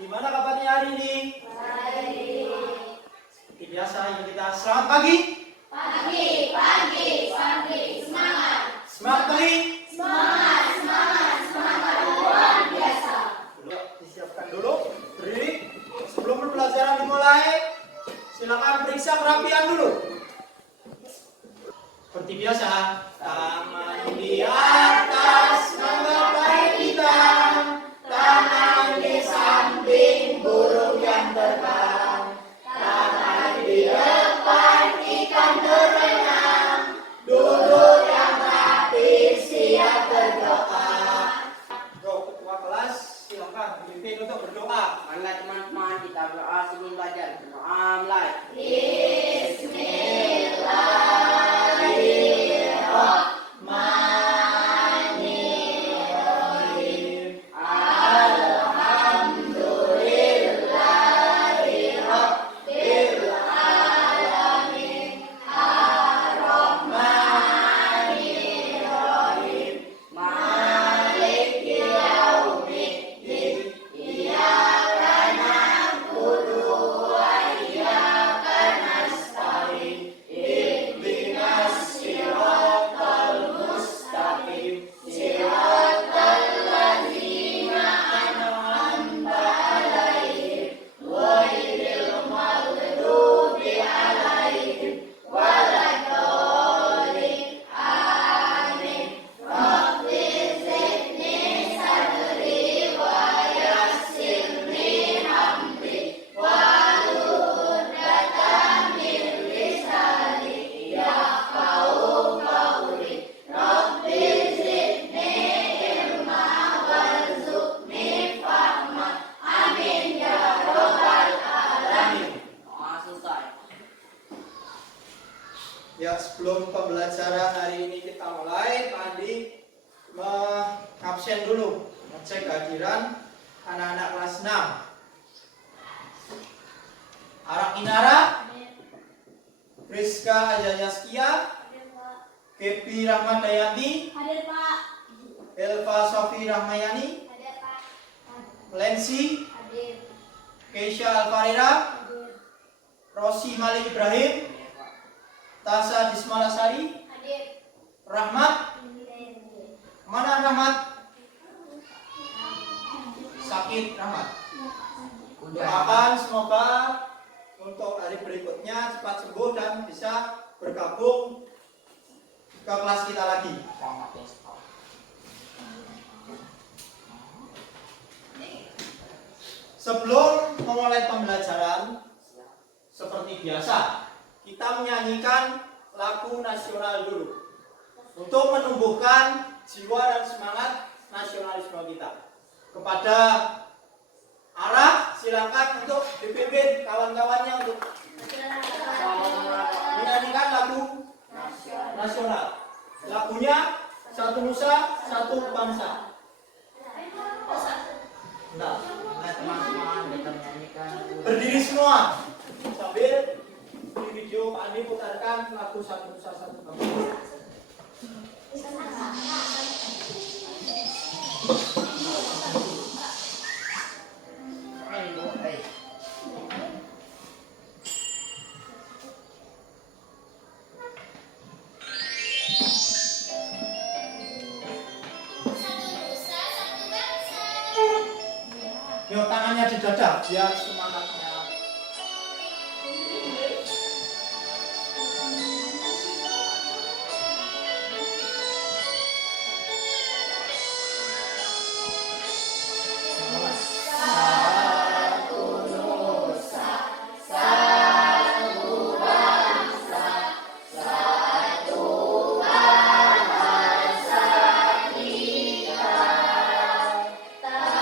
Gimana kabarnya hari ini? Baik. Seperti biasa, yuk kita selamat pagi. Pagi. Semangat. Semangat pagi. Semangat. Luar biasa. Yuk, disiapkan dulu. Berdiri. Sebelum pembelajaran dimulai, silakan periksa kerapian dulu. Seperti biasa, tangan di atas menggapai kita, tangan di samping burung yang terbang, tangan di depan ikan berenang, duduk yang rapi siap berdoa. Ketua kelas, silakan dipimpin untuk berdoa. Marilah teman-teman kita berdoa sebelum belajar. Berdoa mulai. Ya, sebelum pembelajaran hari ini kita mulai, Pak Andi absen dulu, ngecek kehadiran anak-anak kelas 6. Arak Inara, Rizka Ajayaskia, Kepi Rahmat Dayanti, Hadir Pak. Elva Sofi Rahmayani, Hadir Pak. Lensi, Hadir. Keisha Alfarera, Hadir. Rosi Malik Ibrahim, Tasha Dismalasari, Hadir. Rahmat. Mana Rahmat? Sakit Rahmat. Doakan semoga untuk hari berikutnya cepat sembuh dan bisa bergabung ke kelas kita lagi. Sebelum memulai pembelajaran, seperti biasa, kita menyanyikan lagu nasional dulu untuk menumbuhkan jiwa dan semangat nasionalisme kita. Kepada Ara, silakan untuk dipimpin kawan-kawannya untuk menyanyikan lagu nasional. Lagunya Satu Nusa, Satu Bangsa. Nah, Teman-teman kita menyanyikan. berdiri semua sambil di video Pak Andi putarkan lagu Satu Nusa, Satu Bangsa. Yuk, tangannya di dada biar semangatnya.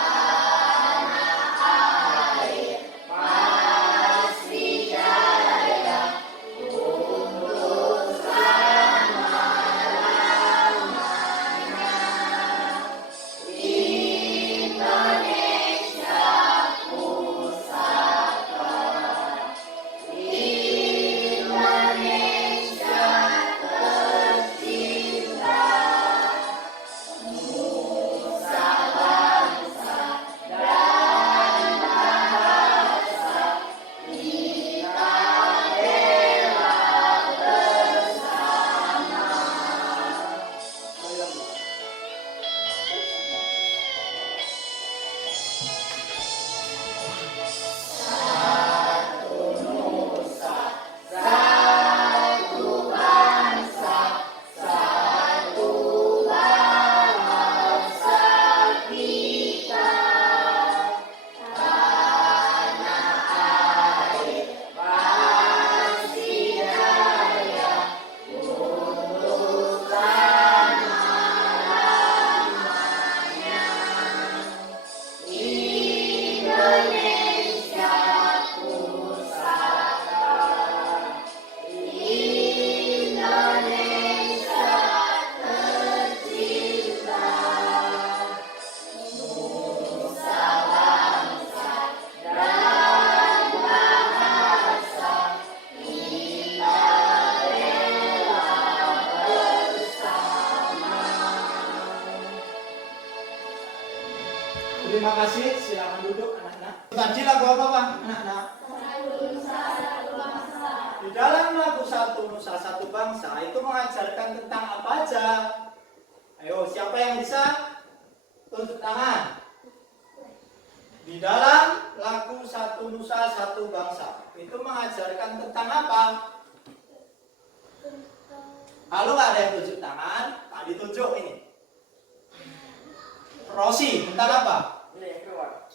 Tanah air Terima kasih, silakan duduk anak-anak. Tadi lagu apa Pak anak-anak? Di dalam lagu Satu Nusa Satu Bangsa itu mengajarkan tentang apa aja? Ayo, siapa yang bisa? Tunjuk tangan. Di dalam lagu Satu Nusa Satu Bangsa itu mengajarkan tentang apa? Halo, nggak ada yang tunjuk tangan? Tak ditunjuk ini. Rosi, tentang apa? Ini keluar.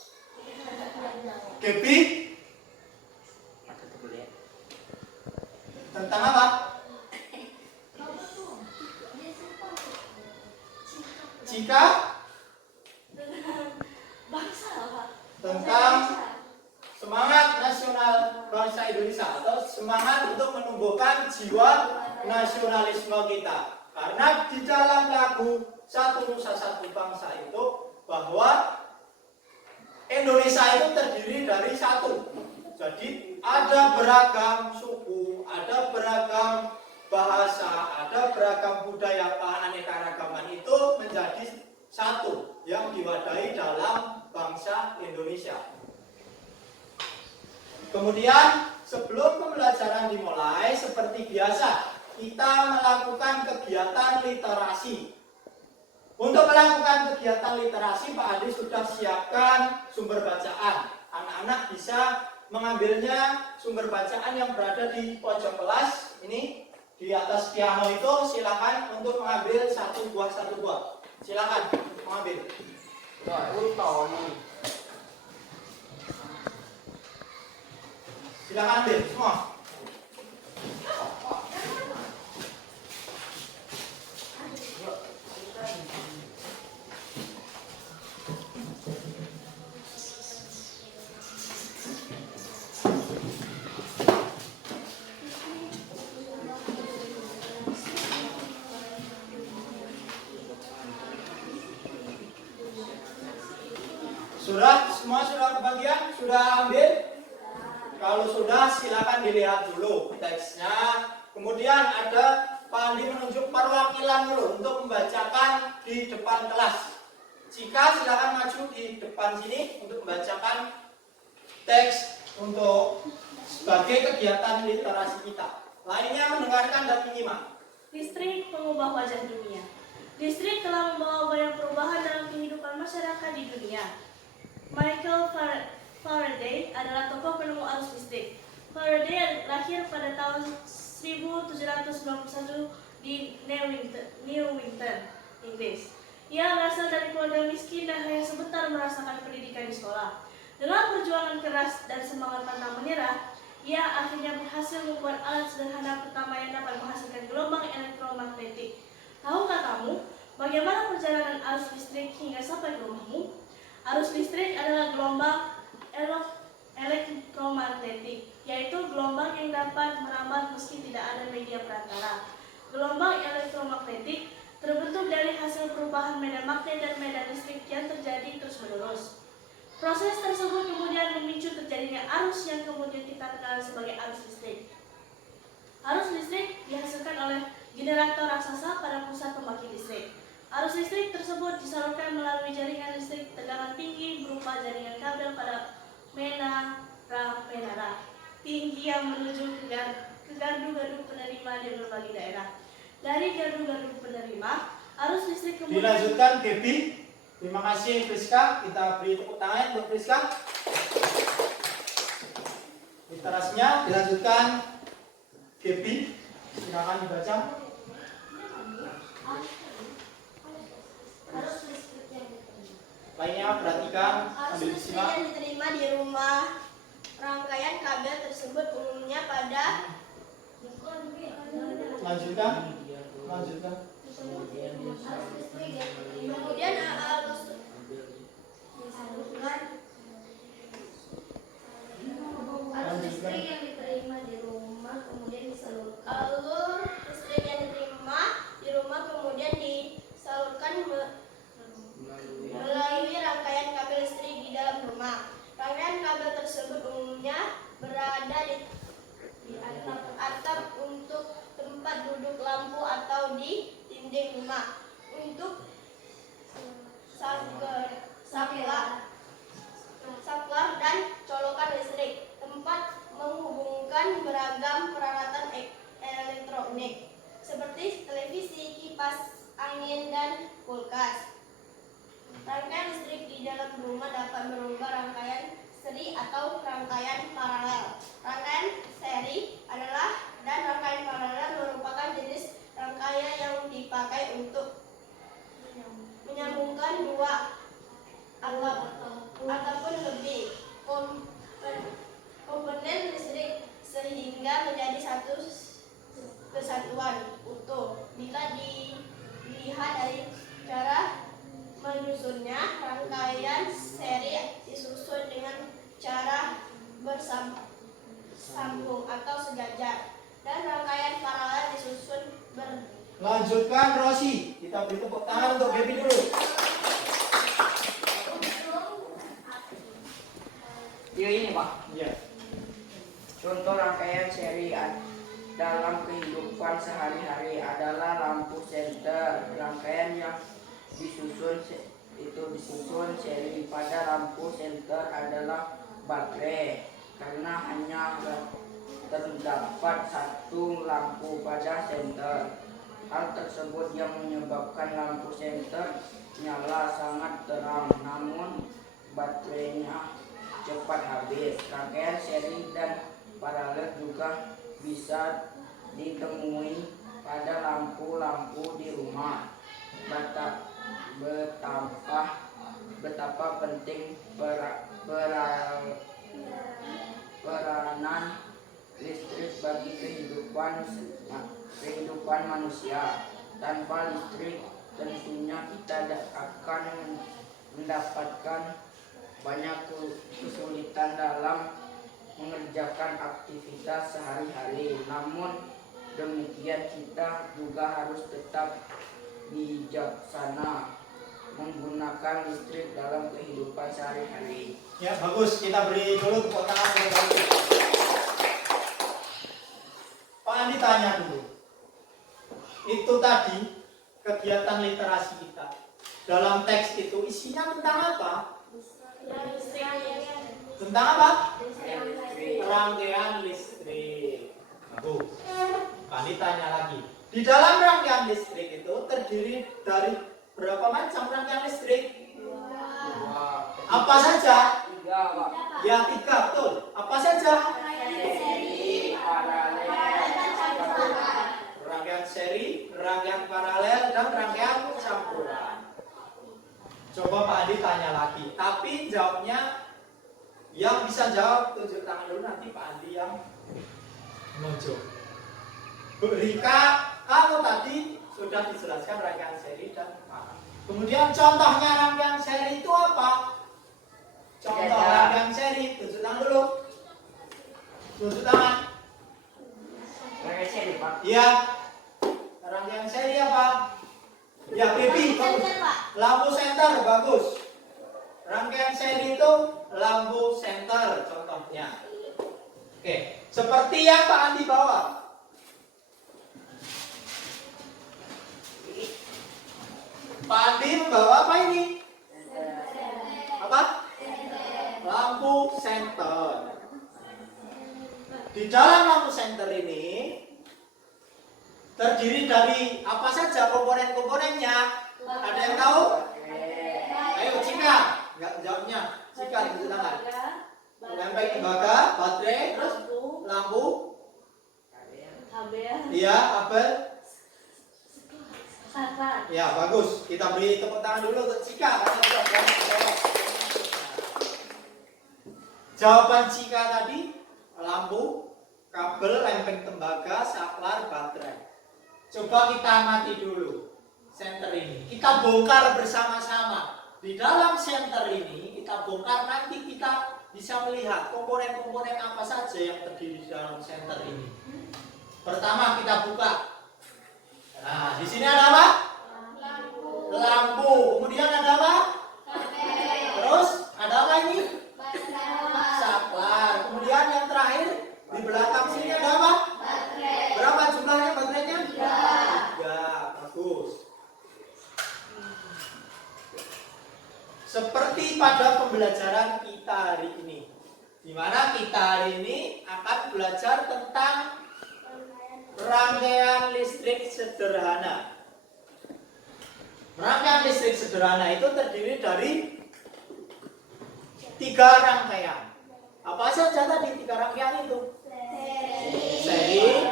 Gebi? Tentang apa? Jika? Tentang semangat nasional bangsa Indonesia atau semangat untuk menumbuhkan jiwa nasionalisme kita. Karena di dalam lagu Satu Nusa Satu Bangsa itu bahwa Indonesia itu terdiri dari satu. Jadi ada beragam suku, ada beragam bahasa, ada beragam budaya, keanekaragaman itu menjadi satu yang diwadahi dalam bangsa Indonesia. Kemudian sebelum pembelajaran dimulai, seperti biasa kita melakukan kegiatan literasi. Untuk melakukan kegiatan literasi, Pak Adi sudah siapkan sumber bacaan. Anak-anak bisa mengambilnya sumber bacaan yang berada di pojok kelas. Ini di atas piano itu, silakan untuk mengambil satu buah. Silakan mengambil. Silakan ambil semua. Sudah, semua sudah kebagian? Sudah ambil? Kalau sudah, silakan dilihat dulu teksnya. Kemudian ada Pak Andi menunjuk perwakilan dulu untuk membacakan di depan kelas. Jika silakan maju di depan sini untuk membacakan teks untuk sebagai kegiatan literasi kita. Lainnya mendengarkan dan menyimak. Listrik pengubah wajah dunia. Listrik telah membawa banyak perubahan dalam kehidupan masyarakat di dunia. Michael Faraday adalah tokoh penemu arus listrik. Faraday lahir pada tahun 1791 di Newington, Inggris. Ia berasal dari keluarga miskin dan hanya sebentar merasakan pendidikan di sekolah. Dengan perjuangan keras dan semangat pantang menyerah, ia akhirnya berhasil membuat alat sederhana pertama yang dapat menghasilkan gelombang elektromagnetik. Tahukah kamu bagaimana perjalanan arus listrik hingga sampai ke rumahmu? Arus listrik adalah gelombang elektromagnetik, yaitu gelombang yang dapat merambat meski tidak ada media perantara. Gelombang elektromagnetik terbentuk dari hasil perubahan medan magnet dan medan listrik yang terjadi terus-menerus. Proses tersebut kemudian memicu terjadinya arus yang kemudian kita kenal sebagai arus listrik. Arus listrik dihasilkan oleh generator raksasa pada pusat pembangkit listrik. Arus listrik tersebut disalurkan melalui jaringan listrik tegangan tinggi berupa jaringan kabel pada menara tinggi yang menuju ke gardu-gardu penerima di berbagai daerah. Dari gardu-gardu penerima, arus listrik kemudian dilanjutkan Gebi. Terima kasih Friska. Kita beri tepuk tangan untuk Friska. Literasinya dilanjutkan Gebi. Silakan dibaca. arus listrik yang diterima. Lainnya perhatikan, Arus ambil listrik disimak. yang diterima di rumah. Rangkaian kabel tersebut umumnya pada Lanjutkan. kemudian arus beragam peralatan elektronik seperti televisi, kipas angin, dan kulkas. Rangkaian listrik di dalam rumah dapat berubah rangkaian seri atau rangkaian paralel. Rangkaian seri adalah dan rangkaian paralel merupakan jenis rangkaian yang dipakai untuk menyambungkan dua ataupun lebih komponen listrik sehingga menjadi satu kesatuan utuh. Bila dilihat dari cara menyusunnya, rangkaian seri disusun dengan cara bersambung atau sejajar, dan rangkaian paralel disusun Lanjutkan Rosi. Kita beri tepuk tangan untuk Gaby dulu. Dia ini Pak. Iya. Contoh rangkaian seri dalam kehidupan sehari-hari adalah lampu senter. Rangkaian yang disusun seri pada lampu senter adalah baterai, karena hanya terdapat satu lampu pada senter. Hal tersebut yang menyebabkan lampu senter nyala sangat terang, namun baterainya cepat habis. Rangkaian seri dan paralel juga bisa ditemui pada lampu-lampu di rumah. Betapa penting peranan listrik bagi kehidupan manusia. Tanpa listrik tentunya kita akan mendapatkan banyak kesulitan dalam mengerjakan aktivitas sehari-hari. Namun demikian kita juga harus tetap bijaksana menggunakan listrik dalam kehidupan sehari-hari. Ya, bagus. Kita beri dulu tepuk tangan yang bagus. Pak Andi tanya dulu. Itu tadi kegiatan literasi kita. Dalam teks itu isinya tentang apa? Tentang apa? Rangkaian listrik. Bagus. Pak Andi tanya lagi. Di dalam rangkaian listrik itu terdiri dari berapa macam rangkaian listrik? Apa saja? 3 Pak. Ya, 3, betul. Apa saja? Seri, paralel, Rangkaian seri, rangkaian paralel, dan rangkaian campuran. Coba Pak Adi tanya lagi, tapi jawabnya yang bisa jawab tunjuk tangan dulu, nanti Pak Adi yang menunjuk. Bu Rika, kalau tadi sudah dijelaskan rangkaian seri dan paralel. Kemudian contohnya rangkaian seri itu apa? Contoh rangkaian seri, tunjuk tangan dulu. Tunjuk tangan. rangkaian seri Pak. Iya. Rangkaian seri apa? Ya, baby. Lampu senter, bagus. Rangkaian seri itu lampu senter contohnya. Oke, seperti yang Pak Andi bawa. Pak Andi membawa apa ini? Apa? Lampu senter. Di dalam lampu senter ini terdiri dari apa saja komponen-komponennya? Ada yang tahu? Ayo Cika, nggak jawabnya. Cika tunjuk tangan. Lempeng tembaga, baterai, terus lampu. Iya, kabel. Ya, bagus. Kita beri tepuk tangan dulu untuk Cika. Jawaban Cika tadi lampu, kabel, lempeng tembaga, saklar, baterai. Coba kita amati dulu senter ini. Kita bongkar bersama-sama. Di dalam senter ini kita bongkar, nanti kita bisa melihat komponen-komponen apa saja yang terdiri di dalam senter ini. Pertama kita buka. Nah, di sini ada apa? Lampu. Kemudian ada apa? Terus ada apa ini? Saklar. Kemudian yang terakhir di belakang sini ada apa? Berapa jumlahnya baterainya? 3. Bagus. Seperti pada pembelajaran kita hari ini, di mana Dimana kita hari ini akan belajar tentang rangkaian listrik sederhana. Rangkaian listrik sederhana itu terdiri dari 3 rangkaian. Apa saja tadi 3 rangkaian itu? Seri,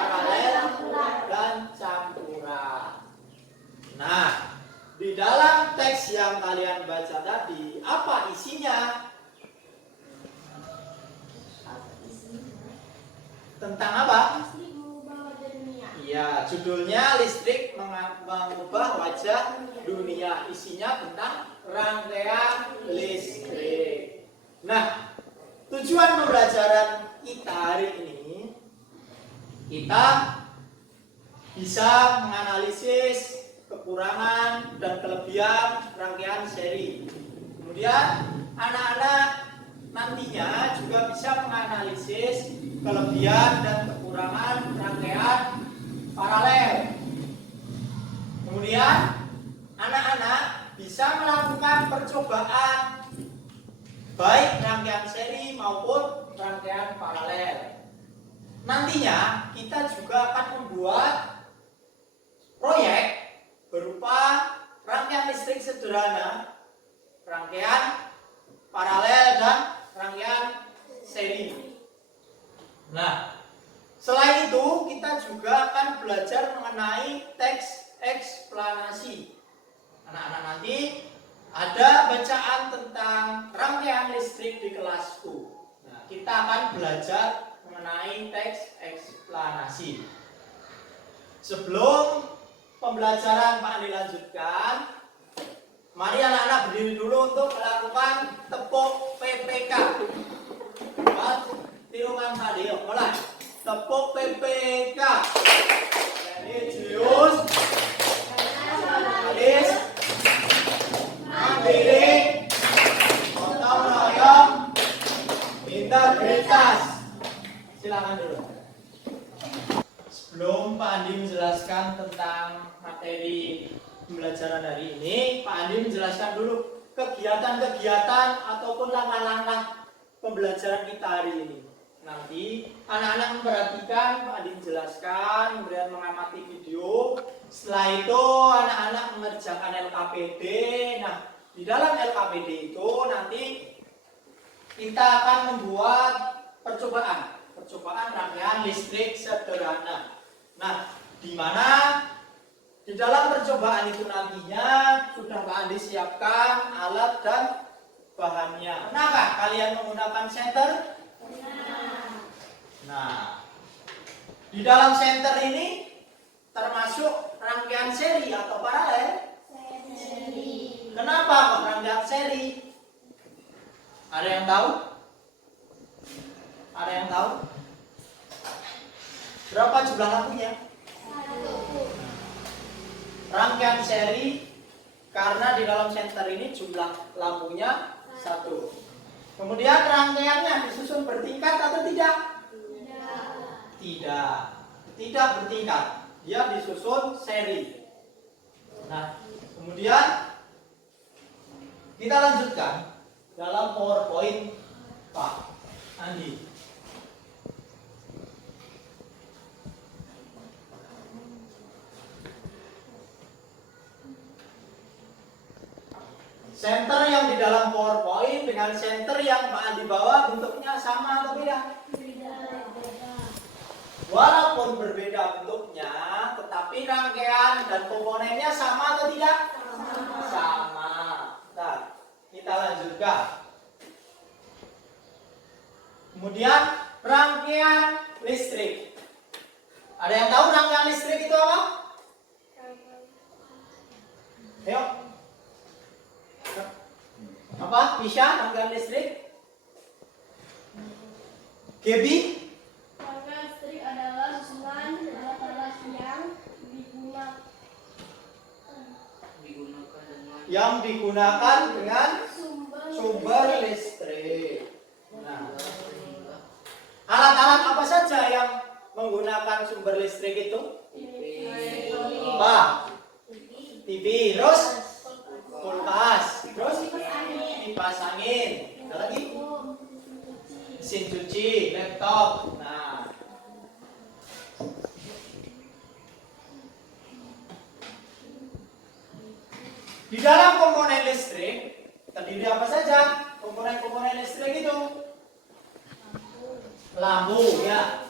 paralel, dan campuran. Nah, di dalam teks yang kalian baca tadi, apa isinya? Tentang apa? Ya, judulnya listrik mengubah wajah dunia. Isinya tentang rangkaian listrik. Nah, tujuan pembelajaran kita hari ini, kita bisa menganalisis kekurangan dan kelebihan rangkaian seri. Kemudian anak-anak nantinya juga bisa menganalisis kelebihan dan kekurangan rangkaian paralel. Kemudian anak-anak bisa melakukan percobaan baik rangkaian seri maupun rangkaian paralel. Nantinya kita juga akan membuat proyek berupa rangkaian listrik sederhana, rangkaian paralel, dan rangkaian seri. Nah, selain itu kita juga akan belajar mengenai teks eksplanasi. Anak-anak nanti ada bacaan tentang rangkaian listrik di kelasku. Nah, kita akan belajar mengenai teks eksplanasi. Sebelum pembelajaran Pak Andi lanjutkan, mari anak-anak berdiri dulu untuk melakukan tepuk PPK. Tirukan tadi, yuk mulai. Tepuk PPK. Religius, Alis, Mandiri, Gotong royong, integritas. Silakan dulu. Sebelum Pak Andi menjelaskan tentang materi pembelajaran hari ini, Pak Andi menjelaskan dulu kegiatan-kegiatan ataupun langkah-langkah pembelajaran kita hari ini. Nanti anak-anak memperhatikan, Pak Adi menjelaskan, kemudian mengamati video. Setelah itu anak-anak mengerjakan LKPD. Nah, di dalam LKPD itu nanti kita akan membuat percobaan rangkaian listrik sederhana. Nah, di mana di dalam percobaan itu nantinya sudah Pak Andi siapkan alat dan bahannya. Kenapa kalian menggunakan senter? Nah, di dalam senter ini termasuk rangkaian seri atau paralel? Seri. Kenapa kok rangkaian seri? Ada yang tahu? Ada yang tahu? Berapa jumlah lampunya? 1. Rangkaian seri karena di dalam senter ini jumlah lampunya 1. Kemudian rangkaiannya disusun bertingkat atau tidak? Tidak bertingkat. Dia disusun seri. Nah, kemudian kita lanjutkan dalam PowerPoint Pak Andi. Senter yang di dalam PowerPoint dengan senter yang Pak Andi bawa bentuknya sama atau beda? Walaupun berbeda bentuknya, tetapi rangkaian dan komponennya sama atau tidak? Sama. Nah, kita lanjutkan. Kemudian rangkaian listrik. Ada yang tahu rangkaian listrik itu apa? Ayo. Apa? Bisa rangkaian listrik? Gebi? Rangkaian listrik adalah susunan alat-alat yang digunakan dengan sumber listrik. Nah, alat-alat apa saja yang menggunakan sumber listrik itu? Apa? TV, terus kulkas, terus kipas angin. Ada lagi? mesin cuci, laptop. Nah, di dalam komponen listrik terdiri apa saja? Komponen-komponen listrik itu lampu, ya.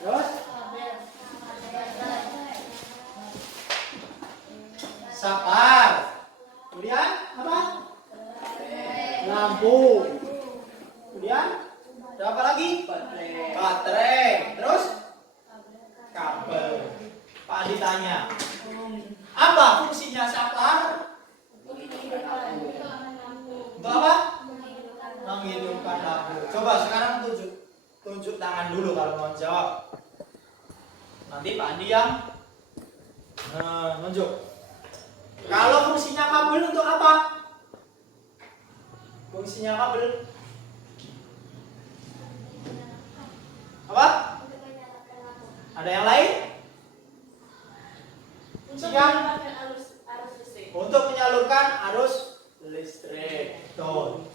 Terus saklar. Kemudian apa? Lampu. Kemudian ada apa lagi? Baterai. Terus kabel. Pak Adi tanya, apa fungsinya saklar? Untuk apa? Menghidupkan lampu. Coba sekarang tunjuk tangan dulu kalau mau jawab. Nanti Pak Andi yang nunjuk. Kalau fungsinya kabel untuk apa? Fungsinya kabel apa? Ada yang lain? Untuk Fungsinya menyebabkan arus listrik. untuk menyalurkan arus listrik. Betul.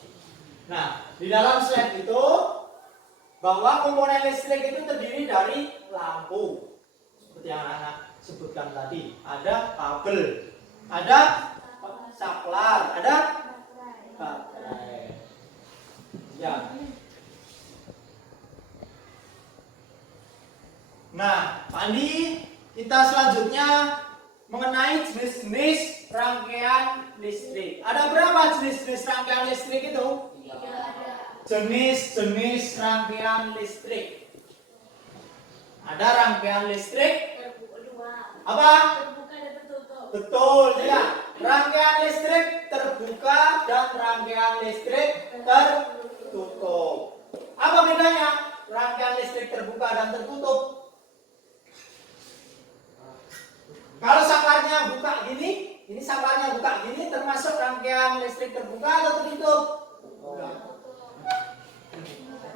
Nah, di dalam slide itu bahwa komponen listrik itu terdiri dari lampu. Seperti yang anak sebutkan tadi, ada kabel, ada saklar, ada baterai. Ya. Nah, Pak Andi, kita selanjutnya mengenai jenis-jenis rangkaian listrik. Ada berapa jenis-jenis rangkaian listrik itu? Jenis-jenis rangkaian listrik. Ada rangkaian listrik apa? Terbuka dan tertutup. Betul, ya. Rangkaian listrik terbuka dan rangkaian listrik tertutup. Apa bedanya rangkaian listrik terbuka dan tertutup? Kalau saklarnya buka gini, ini saklarnya buka gini, termasuk rangkaian listrik terbuka atau tertutup?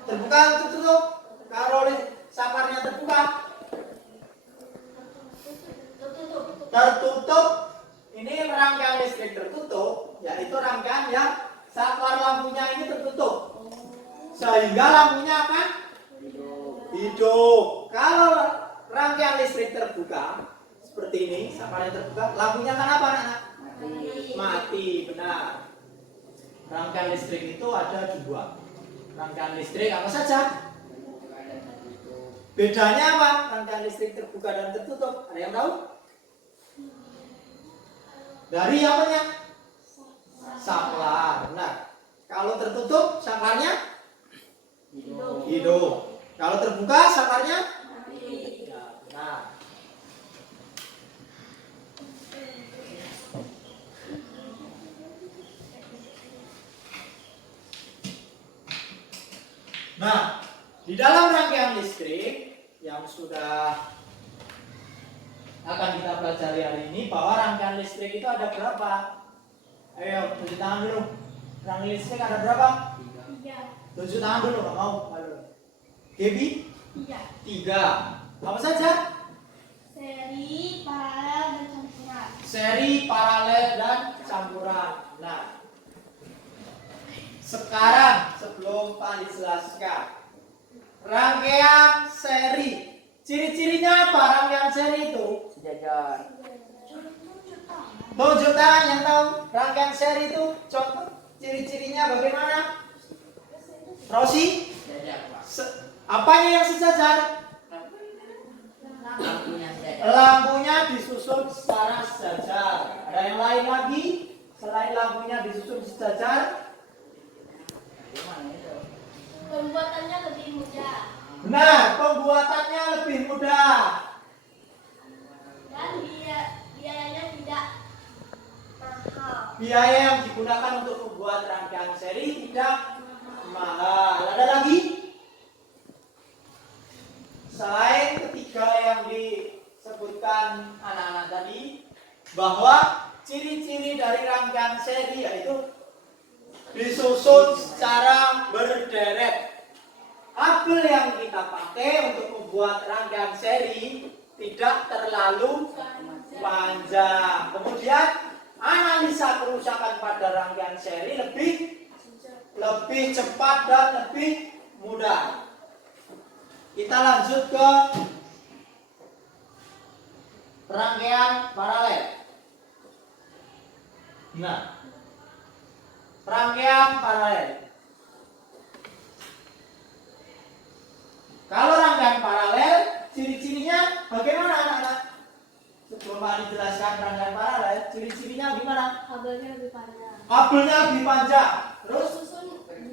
Terbuka atau tertutup? Kalau saklarnya terbuka, tertutup. Ini rangkaian listrik tertutup, yaitu rangkaian yang saklar lampunya ini tertutup, sehingga lampunya akan hidup. Kalau rangkaian listrik terbuka seperti ini, saklarnya terbuka, lampunya akan apa, anak? Mati, benar. Rangkaian listrik itu ada dua. Rangkaian listrik apa saja? Bedanya apa? Rangkaian listrik terbuka dan tertutup. Ada yang tahu? Dari apanya? Saklar. Benar. Kalau tertutup, saklarnya hidup. Kalau terbuka, saklarnya ya, benar. Nah, di dalam rangkaian listrik yang sudah akan kita pelajari hari ini, bahwa rangkaian listrik itu ada berapa? Ayo, tunjuk tangan dulu. Rangkaian listrik ada berapa? 3. Tunjuk tangan dulu, nggak mau. Ayo. Gaby? 3. 3. Apa saja? Seri, paralel, dan campuran. Seri, paralel, dan campuran. Nah, sekarang sebelum Pak dijelaskan, rangkaian seri, ciri-cirinya apa rangkaian seri itu? Sejajar. Tunjuk tangan yang tahu rangkaian seri itu, contoh ciri-cirinya bagaimana? Rosi? Sejajar, Pak. Apanya yang sejajar? Lampunya sejajar. Lampunya disusun secara sejajar. Ada yang lain lagi selain lampunya disusun sejajar? Gimana itu? Pembuatannya lebih mudah Benar, pembuatannya lebih mudah. dan biayanya tidak mahal. Biaya yang digunakan untuk membuat rangkaian seri tidak mahal. Ada lagi? Selain ketiga yang disebutkan anak-anak tadi, bahwa ciri-ciri dari rangkaian seri yaitu disusun secara berderet. Kabel yang kita pakai untuk membuat rangkaian seri tidak terlalu panjang. Kemudian analisa kerusakan pada rangkaian seri lebih cepat dan lebih mudah. Kita lanjut ke rangkaian paralel. Nah, rangkaian paralel. Kalau rangkaian paralel, ciri-cirinya bagaimana anak-anak? Sebelum Pak dijelaskan rangkaian paralel, ciri-cirinya gimana? Kabelnya lebih panjang. Kabelnya lebih panjang, terus Susun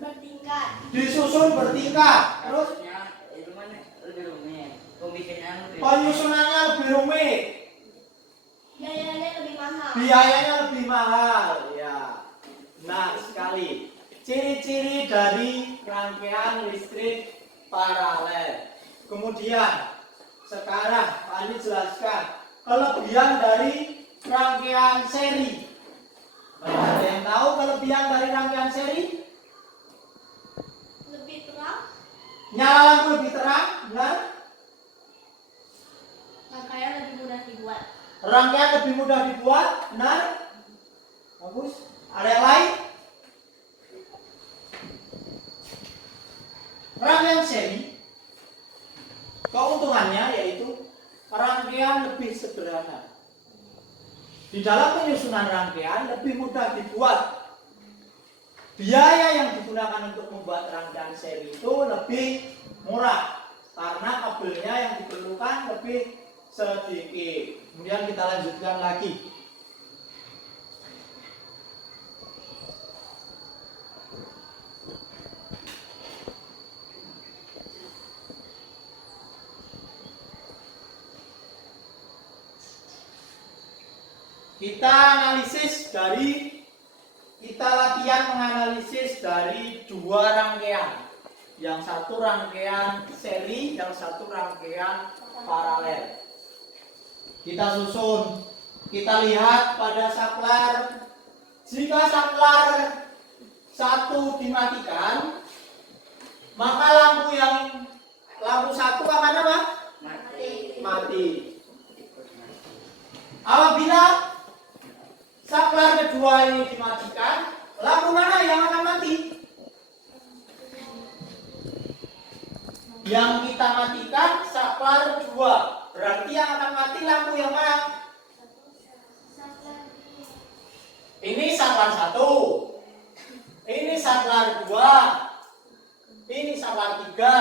bertingkat. disusun bertingkat, terus Maksudnya itu mana lebih rumit. Pembikinannya lebih penyusunannya lebih rumit, Biayanya lebih mahal. biayanya lebih mahal. Ya, nah sekali. Ciri-ciri dari rangkaian listrik paralel. Kemudian sekarang Pak Ali jelaskan kelebihan dari rangkaian seri. Ada yang tahu kelebihan dari rangkaian seri? Lebih terang. Nyala lampu lebih terang, benar? Rangkaian lebih mudah dibuat. Rangkaian lebih mudah dibuat, benar? Bagus. Ada yang lain? Rangkaian seri, keuntungannya yaitu rangkaian lebih sederhana. Di dalam penyusunan rangkaian lebih mudah dibuat. Biaya yang digunakan untuk membuat rangkaian seri itu lebih murah karena kabelnya yang diperlukan lebih sedikit. Kemudian kita lanjutkan lagi. Kita latihan menganalisis dari dua rangkaian. Yang satu rangkaian seri, yang satu rangkaian paralel. Kita susun. Kita lihat pada saklar. Jika saklar satu dimatikan, maka lampu satu akan apa? Mati. Apabila saklar kedua ini dimatikan, lampu mana yang akan mati? Yang kita matikan saklar kedua. Berarti yang akan mati lampu yang mana? Ini saklar satu. Ini saklar dua. Ini saklar tiga.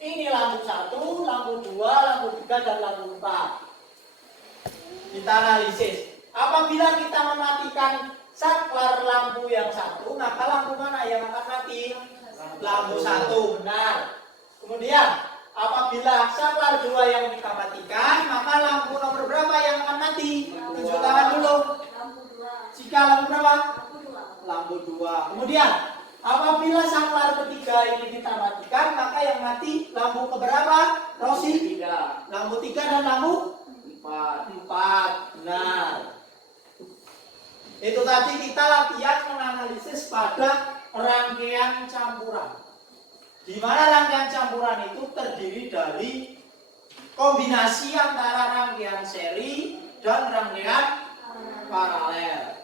Ini lampu satu, lampu dua, lampu tiga, dan lampu empat. Kita analisis. Apabila kita mematikan saklar lampu yang satu, maka lampu mana yang akan mati? Lampu satu, benar. Kemudian, apabila saklar dua yang kita matikan, maka lampu nomor berapa yang akan mati? Tunjuk tangan dulu. Lampu 2. Jika lampu berapa? Lampu 2. Lampu dua. Kemudian, apabila saklar ketiga ini kita matikan, maka yang mati lampu keberapa? Rosi? 3, Lampu 3 dan lampu 4. 4. Benar. Itu tadi kita latihan menganalisis pada rangkaian campuran. Di mana rangkaian campuran itu terdiri dari kombinasi antara rangkaian seri dan rangkaian paralel.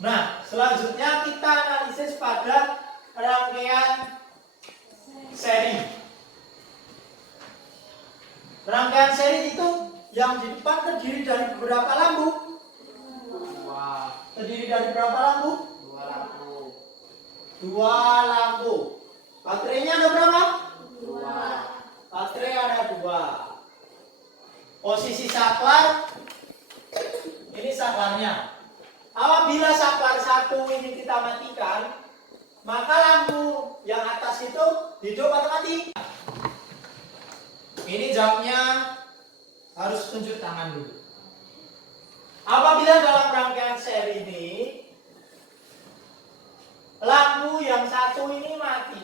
Nah, selanjutnya kita analisis pada rangkaian seri. Rangkaian seri itu yang di depan terdiri dari beberapa lampu? 2. Terdiri dari berapa lampu? 2 lampu. 2 lampu. Baterainya ada berapa? 2. Baterai ada 2. Posisi saklar, ini saklarnya. Apabila saklar satu ini kita matikan, maka lampu yang atas itu hidup atau mati? Ini jawabnya harus tunjuk tangan dulu. Apabila dalam rangkaian seri ini lampu yang satu ini mati,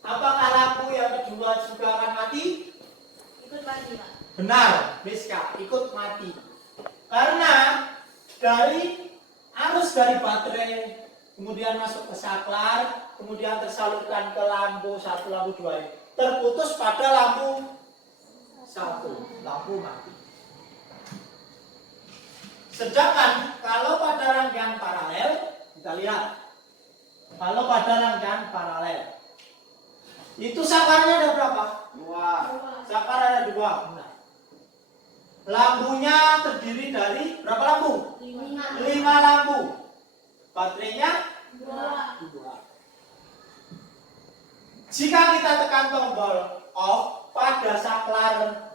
apakah lampu yang kedua juga akan mati? Ikut mati, Pak. Benar, Biska, ikut mati. Karena dari arus dari baterai kemudian masuk ke saklar, kemudian tersalurkan ke lampu satu, lampu dua ini, terputus pada lampu satu, lampu mati. Sedangkan kalau pada rangkaian paralel Kita lihat. Kalau pada rangkaian paralel, itu saklarnya ada berapa? 2. Saklar ada 2. Benar. Lampunya terdiri dari berapa lampu? 5 lampu. Baterainya 2. Jika kita tekan tombol off pada saklar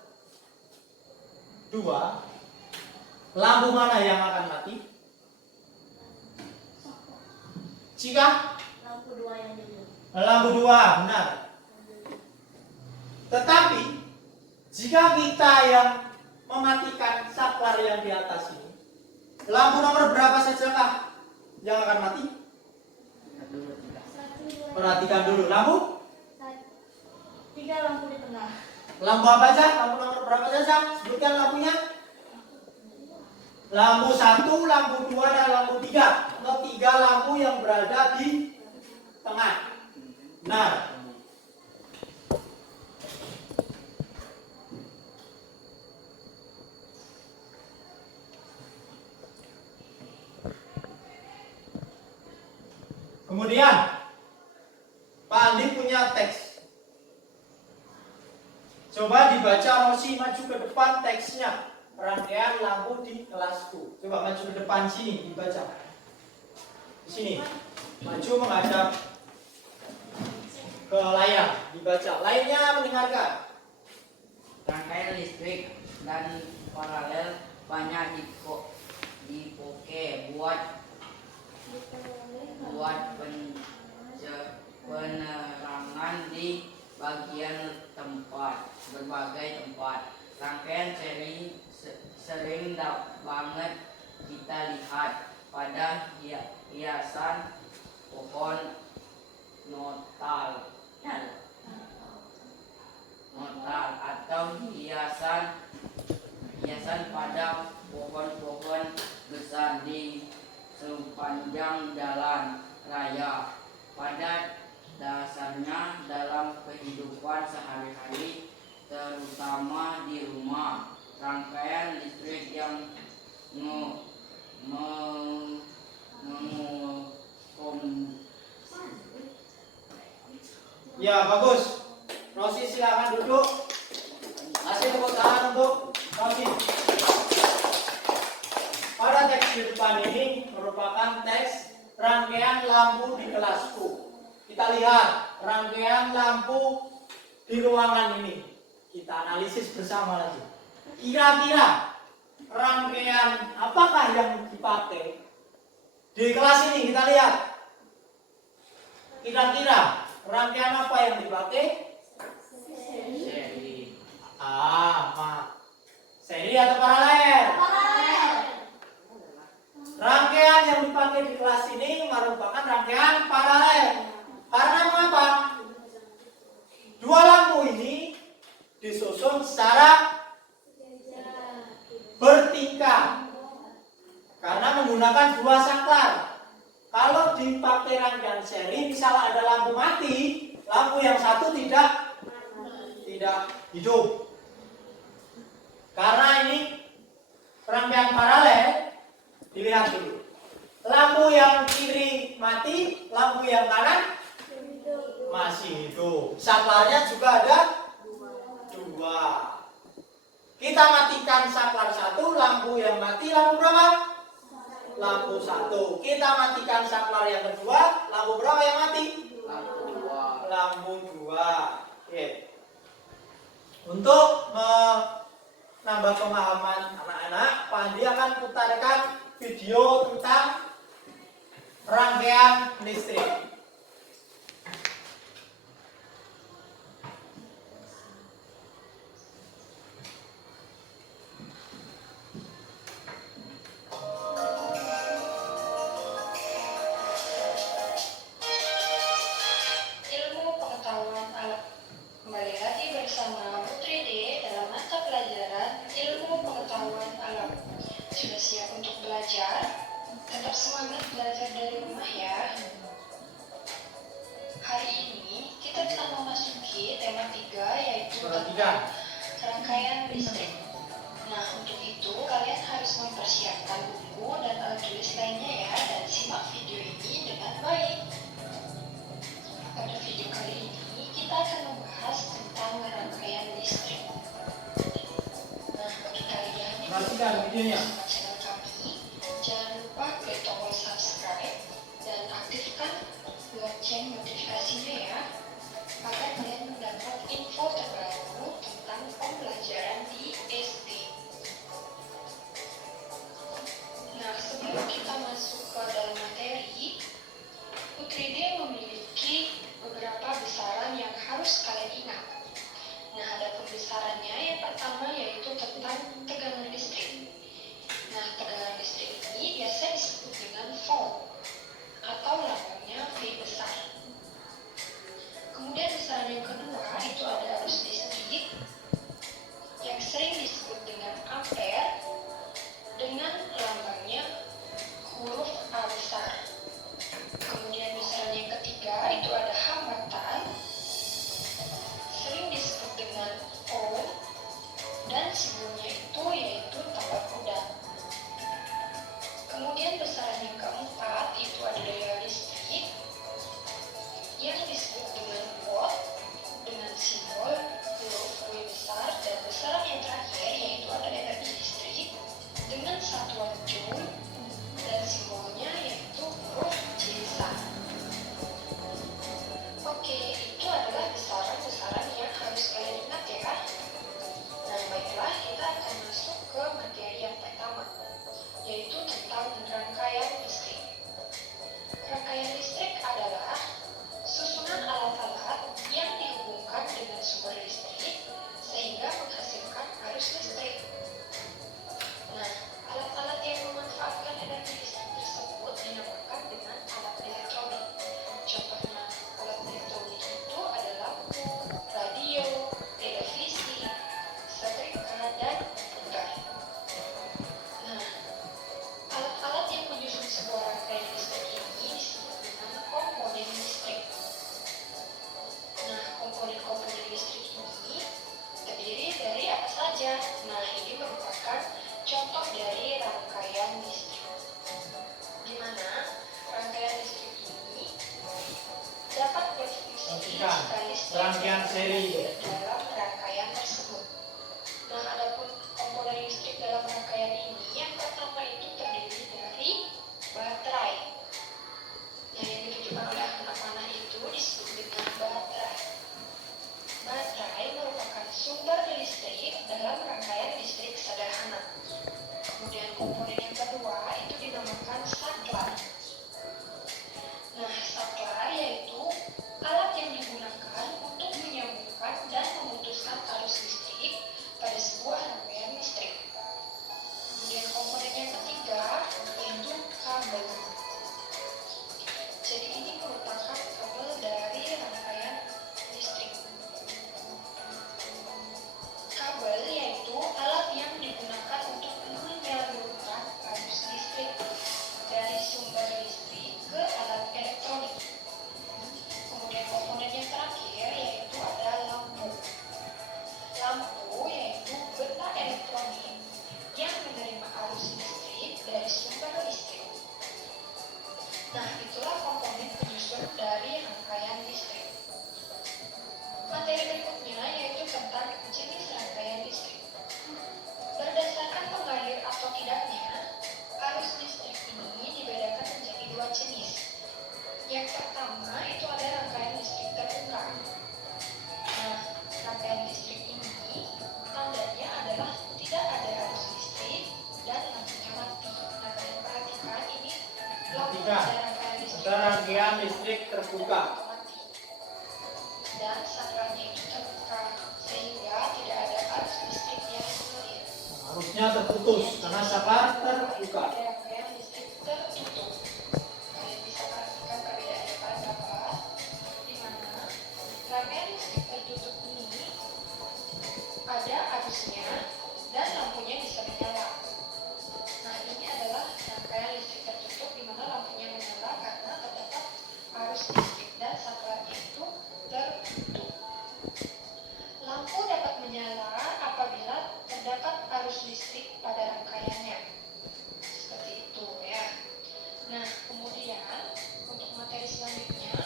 2, lampu mana yang akan mati? Jika Lampu 2 yang di lampu 2, benar. Tetapi jika kita yang mematikan saklar yang di atas ini, lampu nomor berapa sajakah yang akan mati? Perhatikan dulu, lampu 3 lampu di tengah. lampu apa aja? Lampu nomor berapa saja? Sebutkan lampunya. Lampu 1, lampu 2, dan lampu 3. Atau 3 lampu yang berada di tengah. Nah, kemudian Pak Andi punya teks. Coba dibaca, Rosi maju ke depan teksnya. Rangkaian lampu di kelasku. Coba maju ke depan sini, dibaca. Di sini. Maju menghadap ke layar, dibaca. Lainnya mendengarkan. Rangkaian listrik dan paralel banyak dipakai buat penerangan di berbagai tempat. Rangkaian sering banget kita lihat pada hiasan pohon Natal atau hiasan pada pohon-pohon besar di sepanjang jalan raya. Pada dasarnya dalam kehidupan sehari-hari, terutama di rumah, rangkaian listrik yang Ya, bagus. Rosi silakan duduk. Kasih tepuk tangan untuk Rosi. Pada teks di depan ini merupakan teks rangkaian lampu di kelasku. Kita lihat rangkaian lampu di ruangan ini. Kita analisis bersama lagi. Kira-kira rangkaian apakah yang dipakai di kelas ini? Kita lihat. Kira-kira rangkaian apa yang dipakai? seri. Seri atau paralel? Rangkaian yang dipakai di kelas ini merupakan rangkaian paralel. Karena mengapa? Dua lampu ini disusun secara bertingkat karena menggunakan 2 saklar. Kalau dipakai rangkaian seri, misalnya ada lampu mati, lampu yang satu tidak hidup. Karena ini rangkaian paralel, dilihat dulu. Lampu yang kiri mati, lampu yang kanan masih hidup. Saklarnya juga ada 2. Kita matikan saklar 1, lampu yang mati lampu berapa? Lampu 1. Kita matikan saklar yang kedua, lampu berapa yang mati? Lampu 2. Oke. Untuk menambah pemahaman anak-anak, Pak Andi akan putarkan video tentang rangkaian listrik. Ilmu pengetahuan alam. Kembali lagi bersama Putri D dalam mata pelajaran Ilmu Pengetahuan Alam. Sudah siap untuk belajar? Tetap semangat belajar dari rumah ya. Hari ini kita telah memasuki tema 3 yaitu tentang rangkaian listrik. Nah, untuk itu kalian harus mempersiapkan buku dan alat tulis lainnya ya, dan simak video ini seri. dalam rangkaian tersebut. Nah, adapun komponen listrik dalam rangkaian ini, yang pertama itu terdiri dari baterai. Nah, yang ditunjukkan oleh anak panah itu disebut dengan baterai. Baterai merupakan sumber listrik dalam rangkaian listrik sederhana. Kemudian komponen yang kedua itu dinamakan saklar. Nah, saklar yaitu alat yang digunakan untuk menyambungkan dan memutuskan arus listrik pada sebuah rangkaian listrik. Kemudian komponen yang ketiga yaitu kabel. Jadi ini merupakan kabel dari rangkaian listrik. Kabel yaitu alat yang digunakan untuk menyalurkan arus listrik dari sumber listrik ke alat elektronik. Kemudian komponen yang terakhir yaitu ada lampu. Lampu yaitu benda elektronik yang menerima arus listrik dari sumber listrik. Nah, itulah komponen penyusun dari rangkaian listrik. Materi berikutnya yaitu tentang jenis rangkaian listrik. Berdasarkan mengalir atau tidaknya, arus listrik ini dibedakan menjadi dua jenis. Yang pertama itu ada rangkaian listrik terbuka. Nah, rangkaian listrik ini tandanya adalah tidak ada arus listrik dan lampunya mati. Nah, kalian perhatikan ini lampu Tiga. pada rangkaian listrik Ada rangkaian listrik terbuka. mati. Dan sakralnya itu terbuka sehingga tidak ada arus listrik yang mengalir. Harusnya terputus karena saklar terbuka. Ada rangkaian listrik tertutup. Kalian bisa perhatikan perbedaannya pada gambar, di mana rangkaian listrik tertutup ini ada arusnya dan lampunya bisa menyala. Nah, ini adalah rangkaian listrik tertutup di mana lampunya menyala karena terdapat arus listrik dan saklarnya itu tertutup. Lampu dapat menyala apabila terdapat arus listrik pada rangkaiannya. Seperti itu ya. Nah, kemudian untuk materi selanjutnya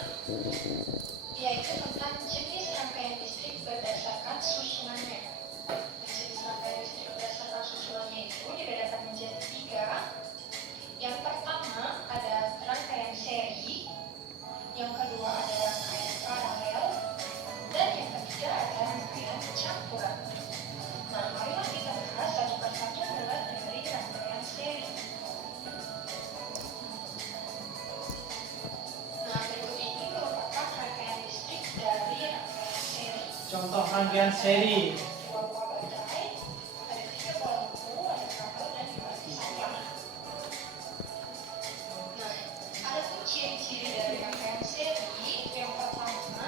yaitu tentang jenis rangkaian listrik berdasarkan susunannya. Jenis rangkaian listrik berdasarkan susunannya itu dibedakan menjadi tiga. Yang pertama ada rangkaian seri, yang kedua ada rangkaian paralel, dan yang ketiga ada rangkaian campuran. Nah, marilah kita bahas satu persatu mulai dari rangkaian seri. Nah, berikut ini merupakan rangkaian listrik dari rangkaian seri. Contoh rangkaian seri. Dua buah baterai, ada 3 buah lampu, ada kabel dan dibantu saklar. Nah, ada pun ciri-ciri dari rangkaian seri. Yang pertama,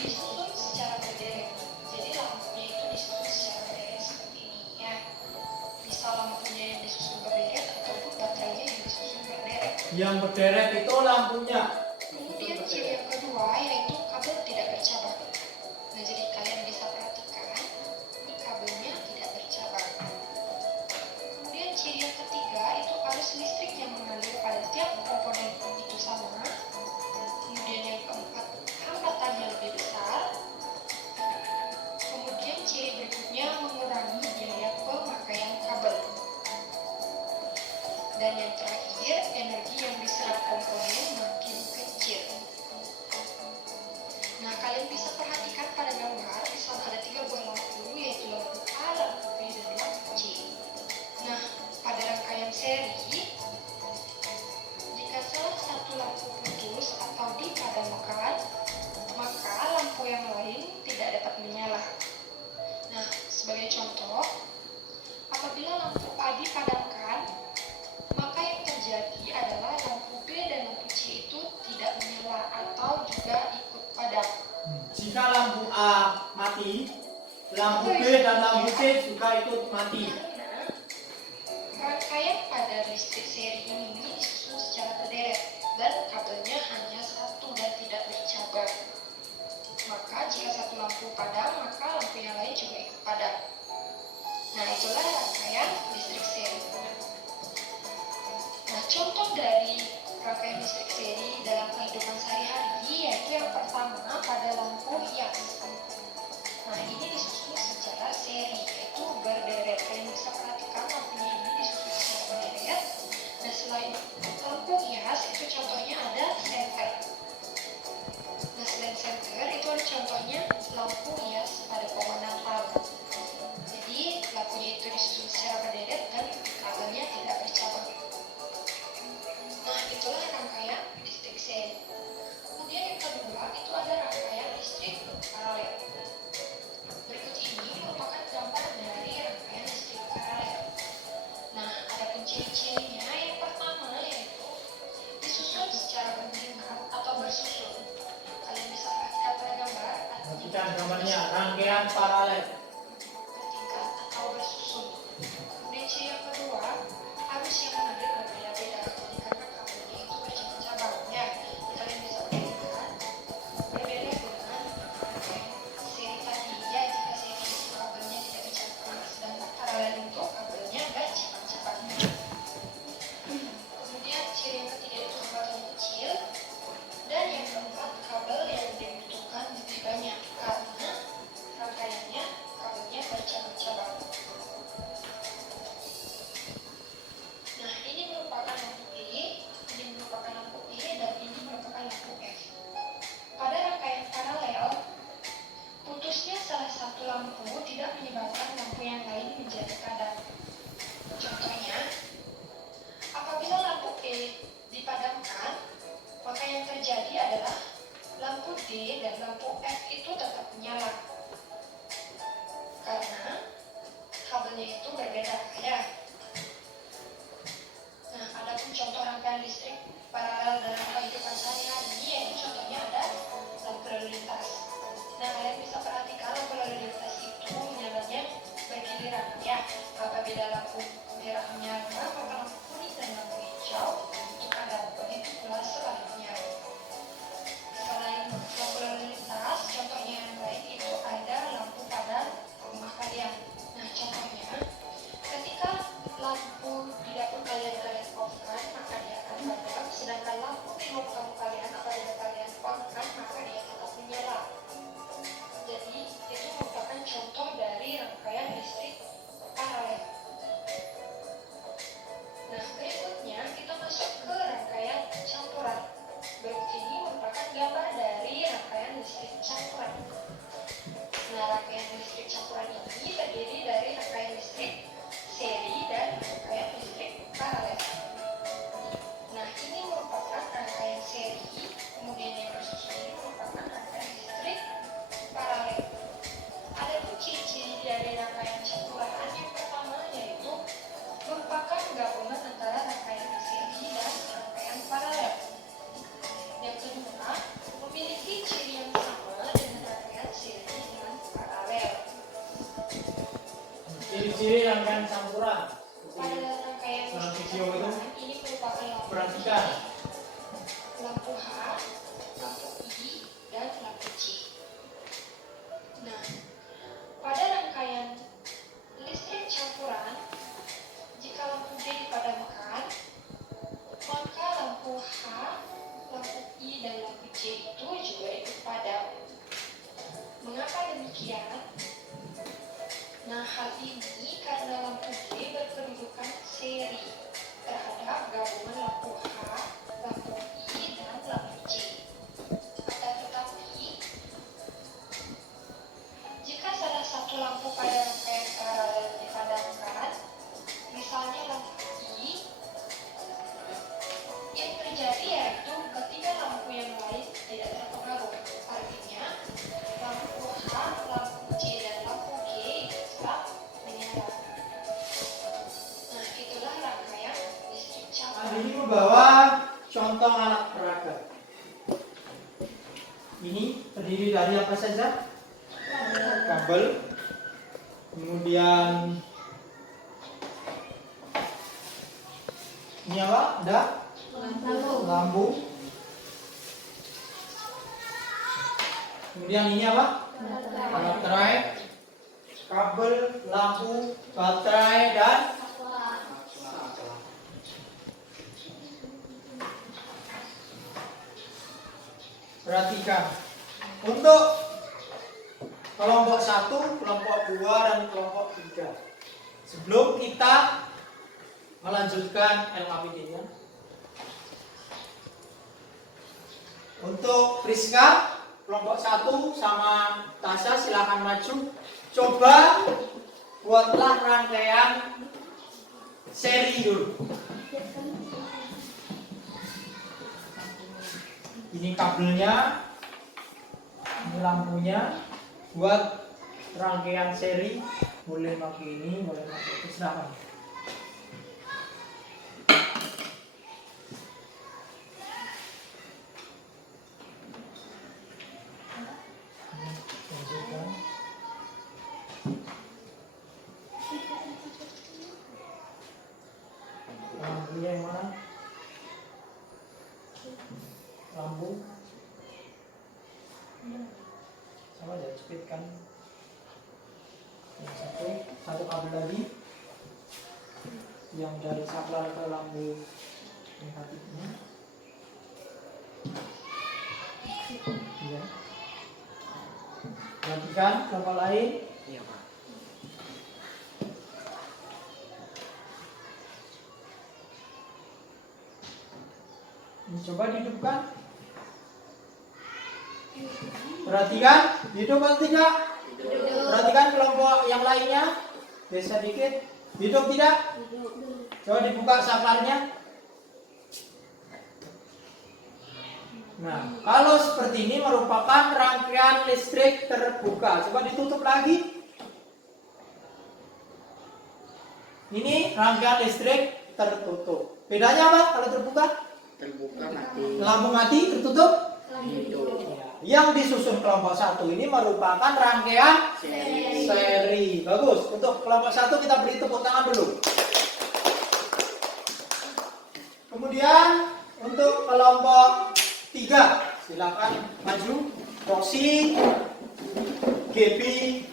disusun secara berderet. Jadi lampunya itu disusun secara berderet seperti ini ya. Bisa lampunya yang disusun berderet ataupun baterainya yang disusun berderet. Yang berderet itu lampunya. Kemudian ciri yang kedua yaitu kabel tidak bercabang. Nah, jadi kalian bisa perhatikan ini kabelnya tidak bercabang. Kemudian ciri yang ketiga itu arus listrik yang mengalir pada tiap komponen itu sama. Kemudian yang keempat hambatannya lebih besar. Kemudian ciri berikutnya mengurangi biaya pemakaian kabel. Dan yang terakhir energi yang diserap komponen makin kecil. Nah, kalian bisa perhatikan pada gambar di sana ada 3 buah lampu yaitu lampu A, lampu B, dan lampu C. Nah, pada rangkaian seri, jika salah satu lampu putus atau dipadamkan, maka lampu yang lain tidak dapat menyala. Nah, sebagai contoh, apabila lampu A dipadamkan, maka yang terjadi adalah lampu B dan lampu C itu tidak menyala atau juga ikut padam. Jika lampu A mati, lampu B dan lampu C juga ikut mati. Karena rangkaian pada listrik seri ini disusun secara berderet dan kabelnya hanya satu dan tidak bercabang. Maka jika satu lampu padam, maka lampu yang lain juga ikut padam. Nah, itulah rangkaian listrik seri. Nah, contoh dari rangkaian listrik seri dalam kehidupan sehari-hari yaitu yang pertama pada lampu hias. gambarnya rangkaian paralel. bertingkat atau bersusun. Kemudian ciri yang kedua, arus yang mengalir berbeda-beda. Jadi karena kabelnya itu bercabang-cabang. Ya, kalian bisa bayangkan berbeda dengan seri tadi. Ya, jika seri itu kabelnya tidak bercabang, sedangkan paralel itu kabelnya bercabang-cabang. Kemudian ciri yang ketiga itu kabelnya kecil. Dan yang keempat, kabel yang dibutuhkan lebih banyak karena rangkaiannya kabelnya bercabang-cabang. Nah, ini merupakan lampu E, ini merupakan lampu E, dan ini merupakan lampu F. Pada rangkaian paralel, putusnya salah satu lampu tidak menyebabkan lampu yang lain menjadi padam. Contohnya, apabila lampu E dipadamkan, maka yang terjadi adalah lampu D dan lampu F itu tetap menyala karena kabelnya itu berbeda ya. Nah, ada pun contoh rangkaian listrik paralel dalam kehidupan sehari-hari, yaitu contohnya ada lampu lalu lintas. Nah, kalian bisa perhatikan lampu lalu lintas itu nyalanya bergiliran ya. Apabila lampu merah menyala, maka lampu kuning dan lampu hijau itu padam. Begitu pula sebaliknya. Selain lampu lalu lintas, contohnya yang lain itu ada lampu pada rumah kalian. Nah, contohnya ketika lampu di dapur kalian off-kan, maka dia akan padam. Sedangkan lampu di ruang tamu kalian apabila kalian on-kan, maka dia tetap menyala. Jadi itu merupakan contoh dari rangkaian listrik paralel. Nah, berikutnya kita masuk ke rangkaian campuran. Berikut ini merupakan gambar dari rangkaian listrik campuran. Nah, rangkaian listrik campuran ini terdiri dari rangkaian listrik seri dan rangkaian listrik paralel. Nah, ini merupakan rangkaian seri, kemudian yang bersusun ini merupakan rangkaian listrik paralel. Ada pun ciri-ciri dari rangkaian campuran. Yang pertama yaitu merupakan gabungan antara rangkaian seri dan rangkaian paralel. Yang kedua, memiliki ciri yang sama dengan rangkaian seri dan paralel. Ciri-ciri rangkaian campuran. Pada rangkaian Dalam listrik video itu campuran ini merupakan lampu perhatikan. lampu H, lampu I, dan lampu C. Nah, pada rangkaian listrik campuran, jika lampu D dipadamkan, maka lampu H, lampu I, dan lampu C itu juga ikut padam. Mengapa demikian? Nah, hal ini karena lampu D berkedudukan seri terhadap gabungan lampu H, lampu I, dan lampu C. Akan tetapi, jika salah satu lampu pada rangkaian paralel dipadamkan, misalnya lampu I, yang terjadi yaitu ketiga lampu yang lain tidak terpengaruh. Artinya, lampu H, lampu C, dan lampu G tetap menyala. Nah, itulah rangkaian listrik campuran. Ini membawa contoh alat peraga. Ini terdiri dari apa saja? Kabel, kemudian ini apa? Ada lampu. Kemudian ini apa? Baterai, kabel, lampu, baterai, dan perhatikan. Untuk kelompok 1, kelompok 2, dan kelompok 3. Sebelum kita melanjutkan LKPD-nya, untuk Priska, kelompok 1 sama Tasya silakan maju. Coba buatlah rangkaian seri dulu. Ini kabelnya, ini lampunya. Buat rangkaian seri, boleh pakai ini, boleh pakai itu, silakan. lambung sama aja cepitkan yang satu kabel lagi yang dari saklar ke lambung negatifnya ya. Perhatikan kelompok lain. Iya, Pak. Ini coba dihidupkan. Perhatikan, hidup atau tidak? Perhatikan kelompok yang lainnya. Geser dikit. Hidup tidak? Coba dibuka saklarnya. Nah, kalau seperti ini merupakan rangkaian listrik terbuka. Coba ditutup lagi. Ini rangkaian listrik tertutup. Bedanya apa kalau terbuka? Terbuka mati. Lampu mati, tertutup. Hidup. Yang disusun kelompok 1 ini merupakan rangkaian seri. Bagus. Untuk kelompok 1 kita beri tepuk tangan dulu. Kemudian untuk kelompok 3, silakan maju. Roxy, Gaby,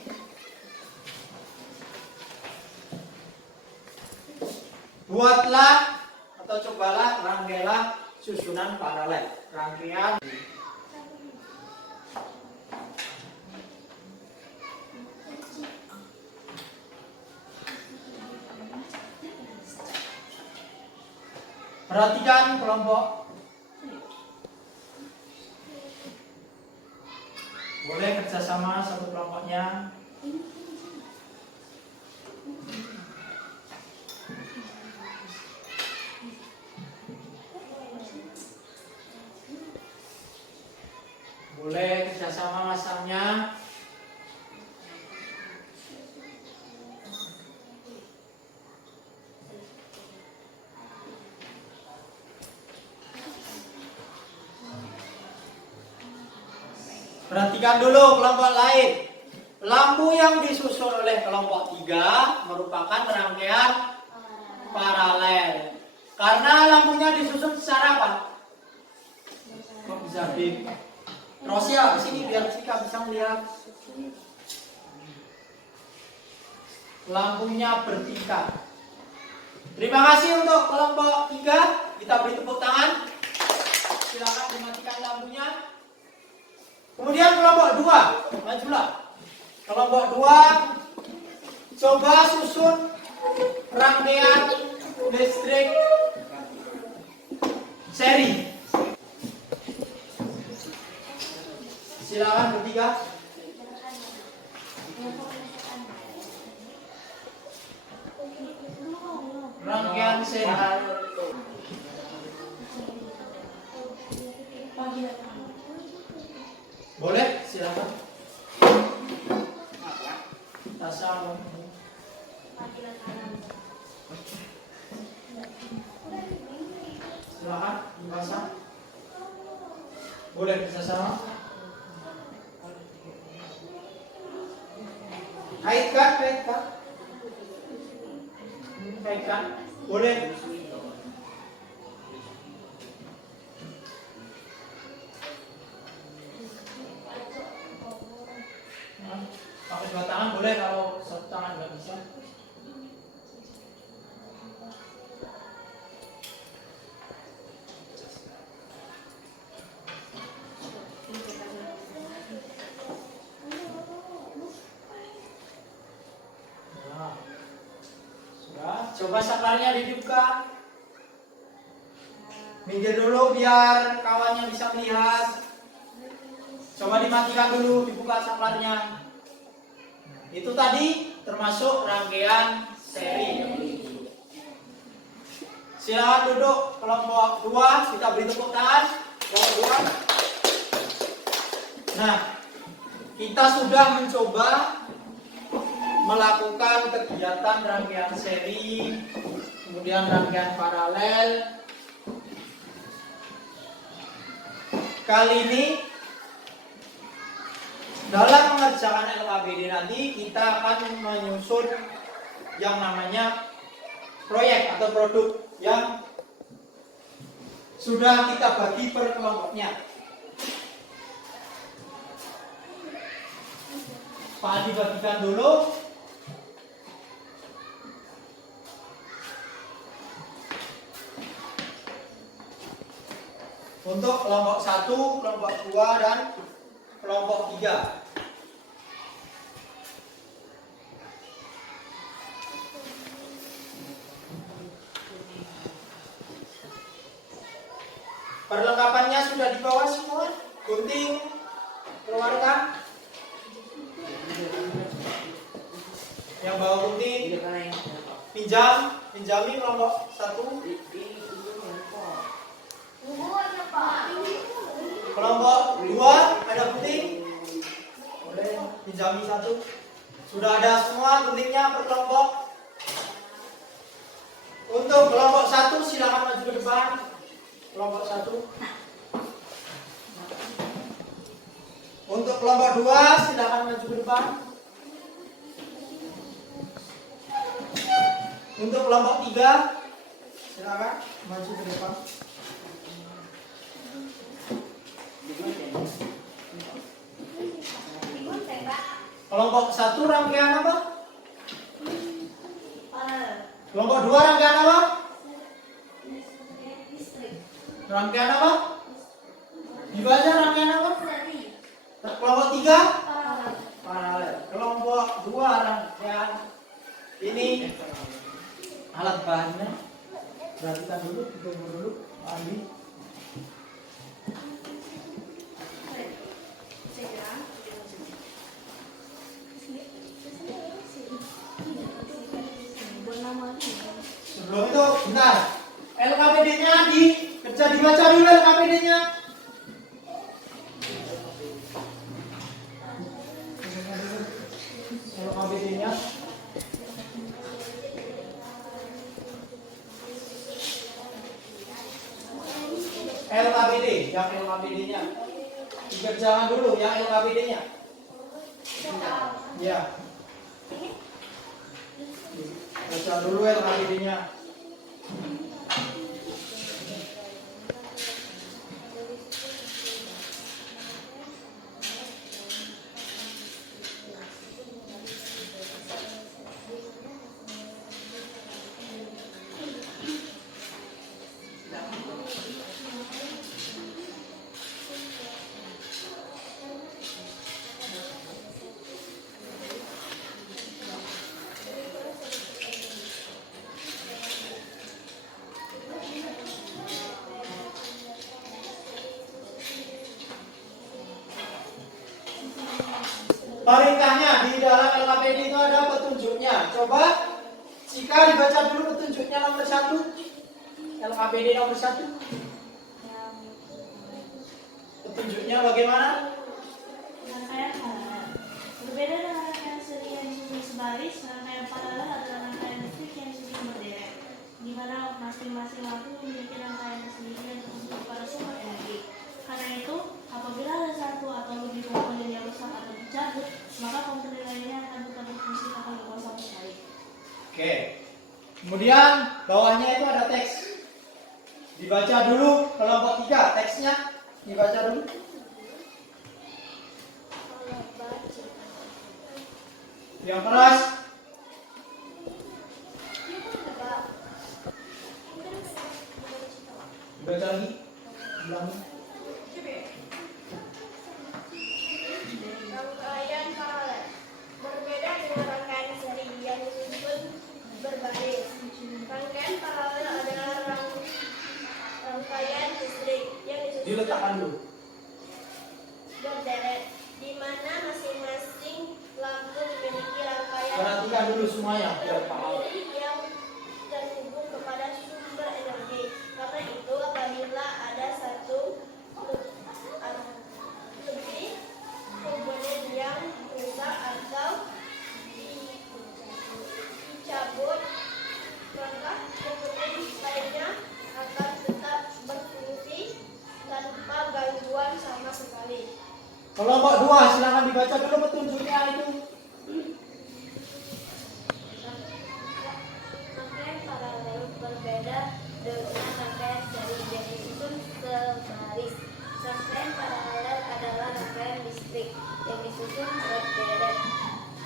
buatlah atau cobalah rangkailah susunan paralel. Rangkaian perhatikan kelompok. Boleh kerjasama satu kelompoknya. Boleh kerjasama masangnya. Perhatikan dulu kelompok lain. Lampu yang disusun oleh kelompok 3 merupakan rangkaian paralel. Karena lampunya disusun secara apa? Kok bisa bim? Rosia, sini biar kita bisa melihat. Lampunya bertingkat. Terima kasih untuk kelompok 3. Kita beri tepuk tangan. Silakan dimatikan lampunya. Kemudian kelompok 2, majulah. Kelompok 2, coba susun rangkaian listrik seri. Silakan bertiga. Rangkaian seri. Boleh, silakan. Tasawuf. Silakan dipasang. Boleh kerjasama. Kaitkan. Boleh. Pakai dua tangan boleh, kalau satu tangan nggak bisa. Nah, sudah. Coba saklarnya dihidupkan. Minggir dulu biar kawannya bisa melihat. Coba dimatikan dulu, dibuka saklarnya. Itu tadi termasuk rangkaian seri. Silakan duduk kelompok 2, kita beri tepuk tangan. Kelompok 2. Nah, kita sudah mencoba melakukan kegiatan rangkaian seri, kemudian rangkaian paralel. Kali ini dalam mengerjakan LKBD nanti kita akan menyusun yang namanya proyek atau produk yang Sudah kita bagi per kelompoknya. Pak dibagikan dulu. Untuk kelompok 1, kelompok 2, dan kelompok 3. Perlengkapannya sudah dibawa semua. Gunting, keluarkan. Yang bawa gunting, pinjami kelompok 1. Kelompok 2 ada gunting, boleh pinjami 1. Sudah ada semua guntingnya per kelompok. Untuk kelompok 1 silakan maju ke depan. Kelompok 1. Untuk kelompok 2 silakan maju ke depan. Untuk kelompok 3 silakan maju ke depan. Kelompok 1 rangkaian apa? Kelompok 2 rangkaian apa? Rangkaian apa? Dibaca rangkaian apa? Kelompok 3 paralel. Kelompok 2 rangkaian ini alat bahannya. Perhatikan dulu, ditunggu dulu, Pak Andi. Sebelum itu, bentar. LKPD-nya dibaca dulu LKPD-nya. LKPD-nya. LKPD, yang LKPD-nya. Dikerjakan dulu yang LKPD-nya. Ya. Baca dulu LKPD-nya. Perintahnya di dalam LKPD itu ada petunjuknya. Coba jika dibaca dulu petunjuknya nomor 1. LKPD nomor 1. Petunjuknya bagaimana? Rangkaian paralel. Berbeda dengan rangkaian seri yang disusun sebaris, rangkaian paralel adalah rangkaian listrik yang disusun berderet, di mana masing-masing lampu memiliki rangkaian tersendiri yang terhubung pada sumber energi. Karena itu, apabila ada satu atau lebih komponen yang rusak atau dicabut, maka komponen lainnya akan tetap berfungsi tanpa berkuasa sekali. Oke. Kemudian bawahnya itu ada teks. Dibaca dulu kelompok 3 teksnya. Dibaca dulu. Yang keras. Dibaca lagi. Ulangi. Rangkaian paralel berbeda dengan rangkaian seri yang disusun berbaris. Rangkaian paralel adalah rangkaian listrik yang disusun Diletakkan dulu. berderet, di mana masing-masing lampu memiliki rangkaian Perhatikan dulu semuanya biar paham. yang terhubung kepada sumber energi. Karena itu, apabila ada satu lebih komponen yang rusak atau dicabut, maka komponen lainnya akan tetap berfungsi tanpa gangguan sama sekali. Kelompok 2 silakan dibaca dulu petunjuknya itu. Rangkaian paralel berbeda dengan rangkaian seri yang disusun garis. Rangkaian paralel adalah rangkaian listrik yang disusun berderet,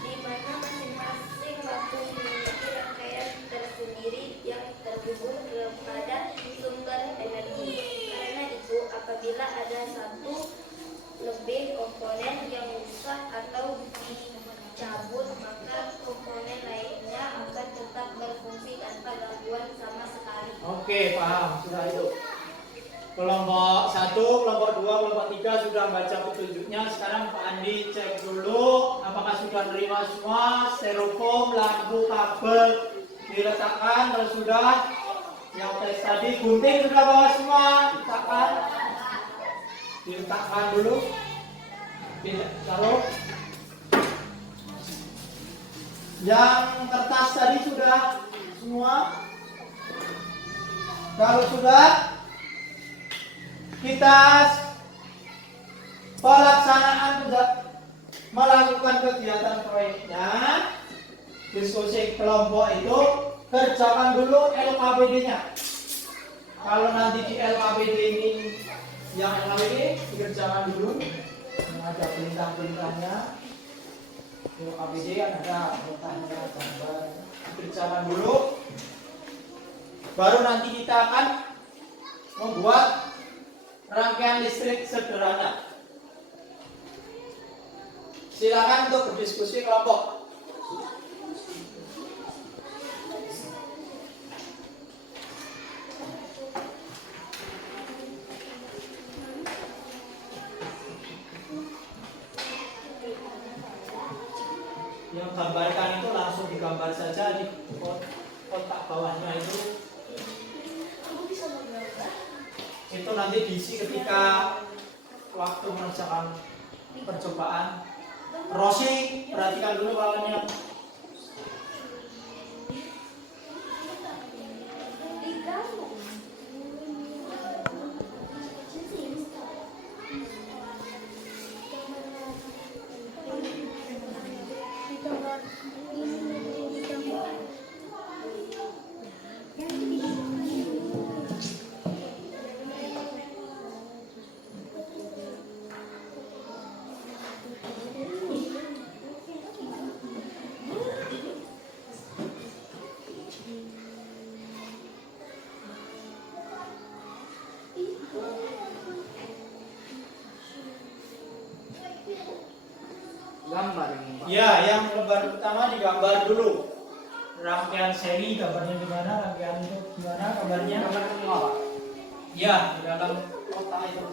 di mana masing-masing lampu memiliki rangkaian tersendiri yang terhubung kepada sumber energi. Karena itu, apabila ada satu lebih komponen yang rusak atau dicabut, maka komponen lainnya akan tetap berfungsi tanpa gangguan sama sekali. Oke, paham. Sudah itu. Kelompok 1, kelompok 2, kelompok 3 sudah baca petunjuknya. Sekarang Pak Andi cek dulu apakah sudah terima semua. Styrofoam, lampu, kabel diletakkan. Kalau sudah, yang tes tadi gunting sudah bawa semua. Diletakkan dulu. Taruh. Yang kertas tadi sudah semua. Kalau sudah, kita pelaksanaan melakukan kegiatan proyeknya. Diskusi kelompok itu kerjakan dulu LKPD-nya. Kalau nanti di LKPD ini yang LKPD dikerjakan dulu, ada perintah-perintahnya. LKPD ada perintahnya, gambar, dikerjakan dulu. Baru nanti kita akan membuat rangkaian listrik sederhana. Silakan untuk berdiskusi kelompok. Yang gambarkan itu langsung digambar saja di kotak bawahnya itu. Itu nanti diisi ketika waktu mengerjakan percobaan. Rosi, perhatikan dulu kawannya. Gambar ini, Pak. Ya, yang lembar pertama digambar dulu. Rangkaian seri gambarnya gimana? Rangkaian itu gimana gambarnya? Gambar semua, Pak. Ya, di dalam kotak itu.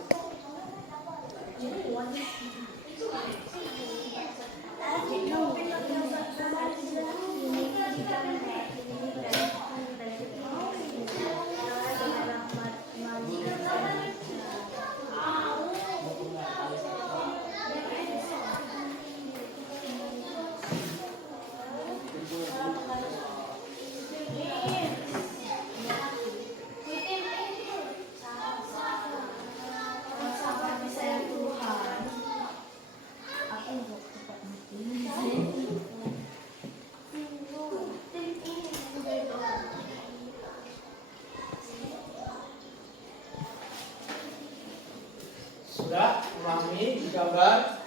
Sudah, ulangi digambar.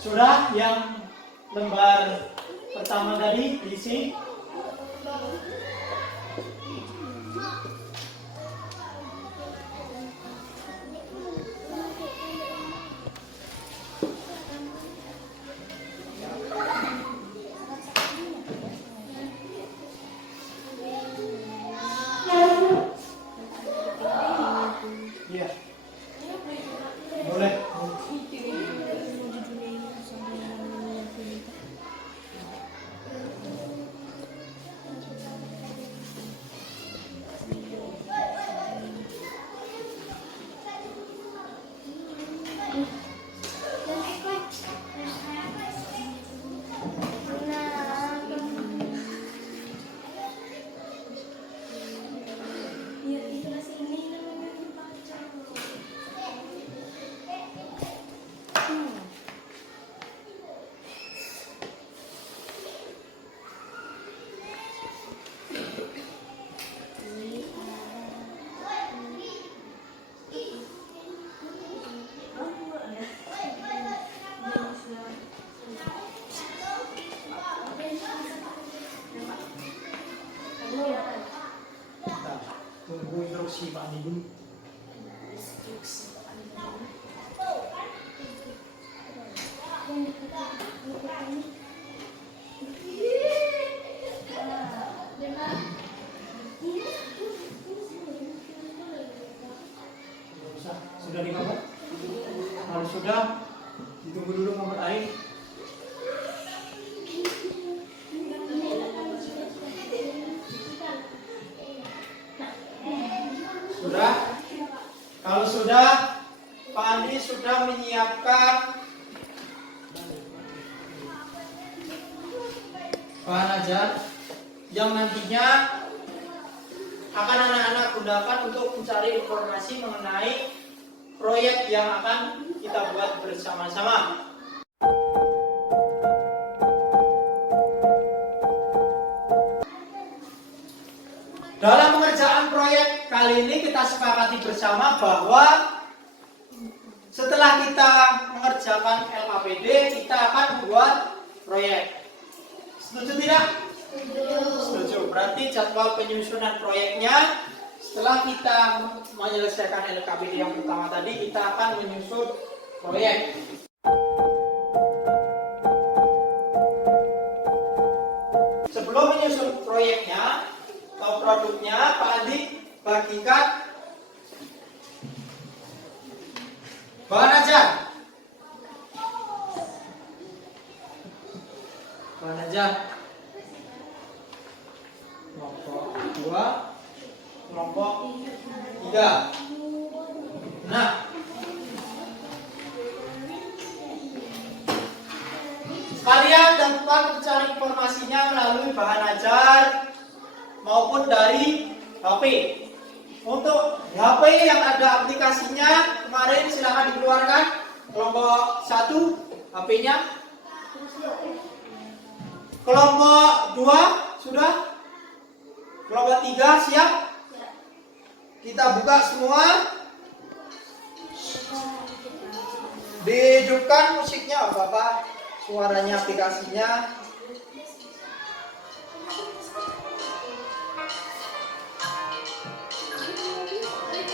Sudah, yang lembar pertama tadi diisi. Iya. Boleh. Sudah digambar? Kalau sudah, ditunggu dulu gambar air. Sudah? Kalau sudah, Pak Andi sudah menyiapkan bahan ajar yang nantinya akan anak-anak gunakan untuk mencari informasi mengenai proyek yang akan kita buat bersama-sama. Dalam pengerjaan proyek kali ini kita sepakati bersama bahwa setelah kita mengerjakan LKPD, kita akan membuat proyek. Setuju tidak? Setuju. Berarti jadwal penyusunan proyeknya setelah kita menyelesaikan LKPD yang pertama tadi, kita akan menyusun proyek. Sebelum menyusun proyeknya atau produknya, Pak Andi bagikan bahan ajar. Bahan ajar kelompok 2, kelompok 3. Nah, kalian dapat mencari informasinya melalui bahan ajar maupun dari HP. Untuk HP yang ada aplikasinya kemarin silahkan dikeluarkan. Kelompok 1 HP-nya. Kelompok 2 sudah? Kelompok 3 siap? Kita buka semua. Dihidupkan musiknya Bapak, suaranya aplikasinya.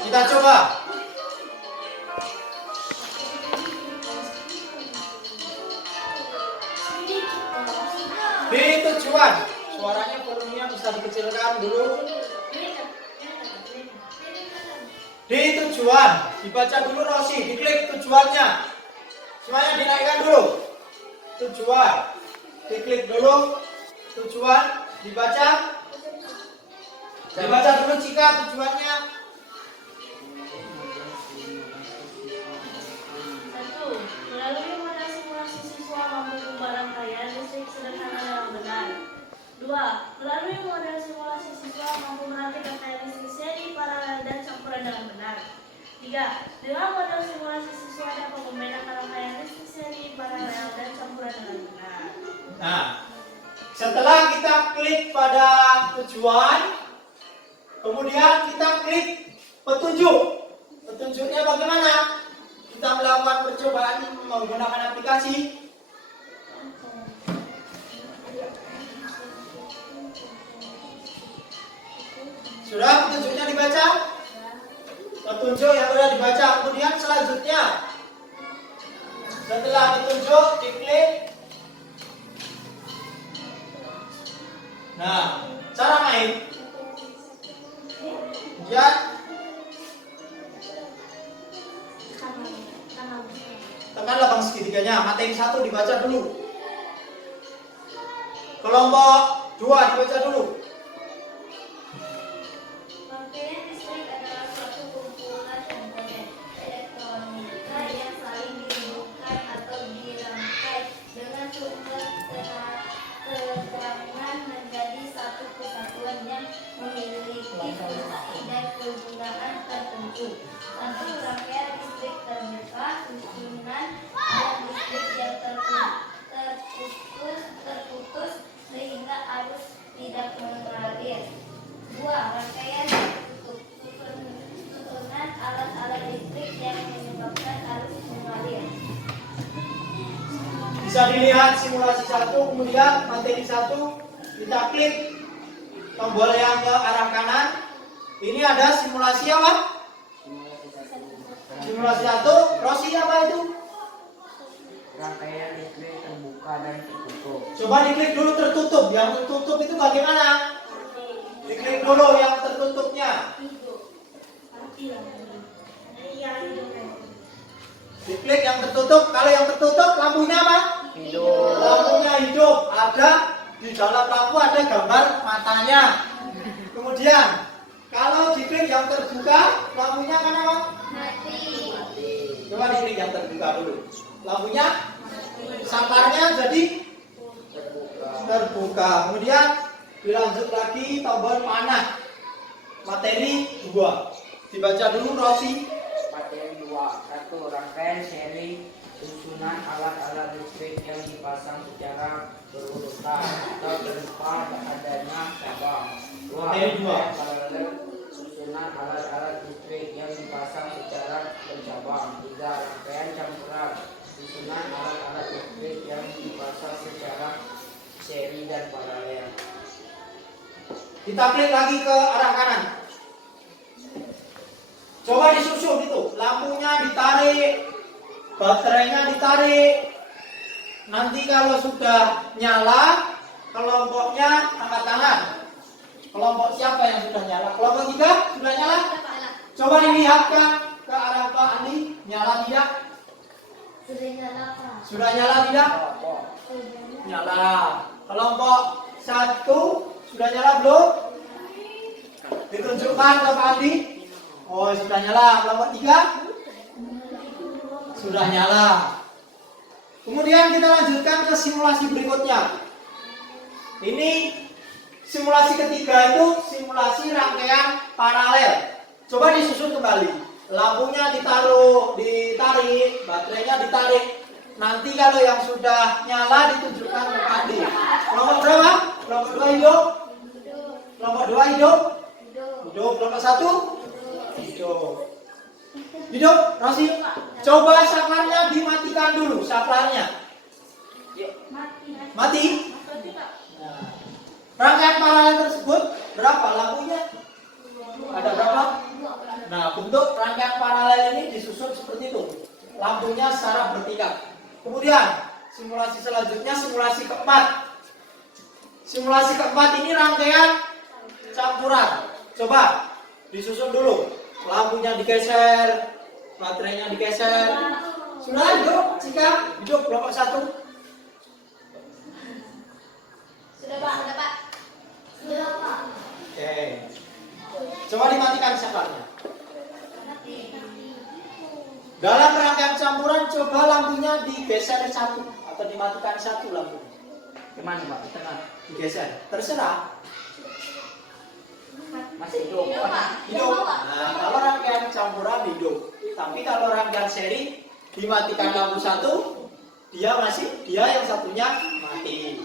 Kita coba. Di tujuan, suaranya volumenya bisa dikecilkan dulu. Di tujuan, dibaca dulu Rosi, diklik tujuannya. Semuanya dinaikkan dulu. Tujuan, diklik dulu. Tujuan, dibaca. Dibaca dulu jika tujuannya. 1. Melalui model simulasi siswa mampu mengubah rangkaian listrik sederhana dengan benar. 2. Melalui model simulasi siswa mampu merakit rangkaian listrik seri, paralel, dan campuran dengan benar. 3. Dengan model simulasi siswa dapat membedakan rangkaian listrik seri, paralel, dan campuran dengan benar. Nah, setelah kita klik pada tujuan, kemudian kita klik petunjuk. Petunjuknya bagaimana? Kita melakukan percobaan menggunakan aplikasi. Sudah petunjuknya dibaca? Petunjuk yang sudah dibaca. Kemudian selanjutnya, setelah petunjuk diklik. Nah, cara main. Kemudian tekan lubang segitiganya. Materi 1 dibaca dulu. Kelompok 2 dibaca dulu. Rangkaian listrik adalah suatu kumpulan komponen elektronika yang saling dihubungkan atau dirangkai dengan sumber tegangan menjadi satu kesatuan yang memiliki fungsi dan kegunaan tertentu. Untuk rangkaian listrik terbuka, susunan alat listrik yang terputus sehingga arus tidak mengalir. 2. Rangkaian tertutup, susunan alat-alat listrik yang menyebabkan arus mengalir. Bisa dilihat simulasi 1, kemudian materi 1, kita klik tombol yang ke arah kanan. Ini ada simulasi apa? Simulasi 1, Rosi apa itu? Rangkaian listrik terbuka dan tertutup. Coba diklik dulu tertutup. Yang tertutup itu bagaimana? Diklik dulu yang tertutupnya. yang hidupnya. Diklik yang tertutup. Kalau yang tertutup lampunya apa? Hidup. Lampunya hidup. Ada di dalam lampu ada gambar matanya. Kemudian kalau diklik yang terbuka lampunya kan apa? Mati. Coba diklik yang terbuka dulu. Lampunya saparnya jadi terbuka. Kemudian dilanjut lagi tombol panah. Materi 2. Dibaca dulu Rosi. Materi 2. 1. Rangkaian seri susunan alat-alat listrik yang dipasang secara berurutan atau tanpa adanya cabang. 2. Materi 2. Rangkaian paralel susunan alat-alat listrik yang dipasang secara bercabang. 3. Rangkaian campuran susunan alat-alat listrik yang dipasang secara seri dan paralel. Kita klik lagi ke arah kanan. Coba disusun itu. Lampunya ditarik, baterainya ditarik. Nanti kalau sudah nyala, kelompoknya angkat tangan. Kelompok siapa yang sudah nyala? Kelompok 3 sudah nyala? Coba dilihatkan ke arah Pak Andi. Nyala tidak? Sudah nyala, Pak. Sudah nyala tidak? Nyala. Kelompok 1 sudah nyala belum? Ditunjukkan ke Pak Andi. Oh, sudah nyala. Kelompok 3 sudah nyala. Kemudian kita lanjutkan ke simulasi berikutnya. Ini simulasi ketiga itu simulasi rangkaian paralel. Coba disusun kembali. Lampunya ditarik, baterainya ditarik. Nanti kalau yang sudah nyala ditunjukkan ke Pak Andi. Kelompok berapa? Kelompok 2 hidup. Kelompok 2 hidup. Hidup. Kelompok 1 hidup. Hidup, Rosi. Coba saklarnya dimatikan dulu, saklarnya. Mati. Nah, rangkaian paralel tersebut berapa lampunya? Ada berapa? Nah, bentuk rangkaian paralel ini disusun seperti itu. Lampunya secara bertingkat. Kemudian, simulasi selanjutnya simulasi keempat. Simulasi keempat ini rangkaian campuran. Coba disusun dulu. Lampunya digeser, baterainya digeser. Sudah hidup, jika hidup kelompok 1. Sudah, Pak. Sudah, Pak. Sudah, Pak. Oke. Coba dimatikan saklarnya. Dalam rangkaian campuran coba lampunya digeser 1 atau dimatikan 1 lampunya. Kemana Pak? Di tengah. Digeser. Terserah. Masih hidup. Hidup. Nah, kalau rangkaian campuran hidup. Tapi kalau rangkaian seri dimatikan lampu 1, dia yang satunya mati.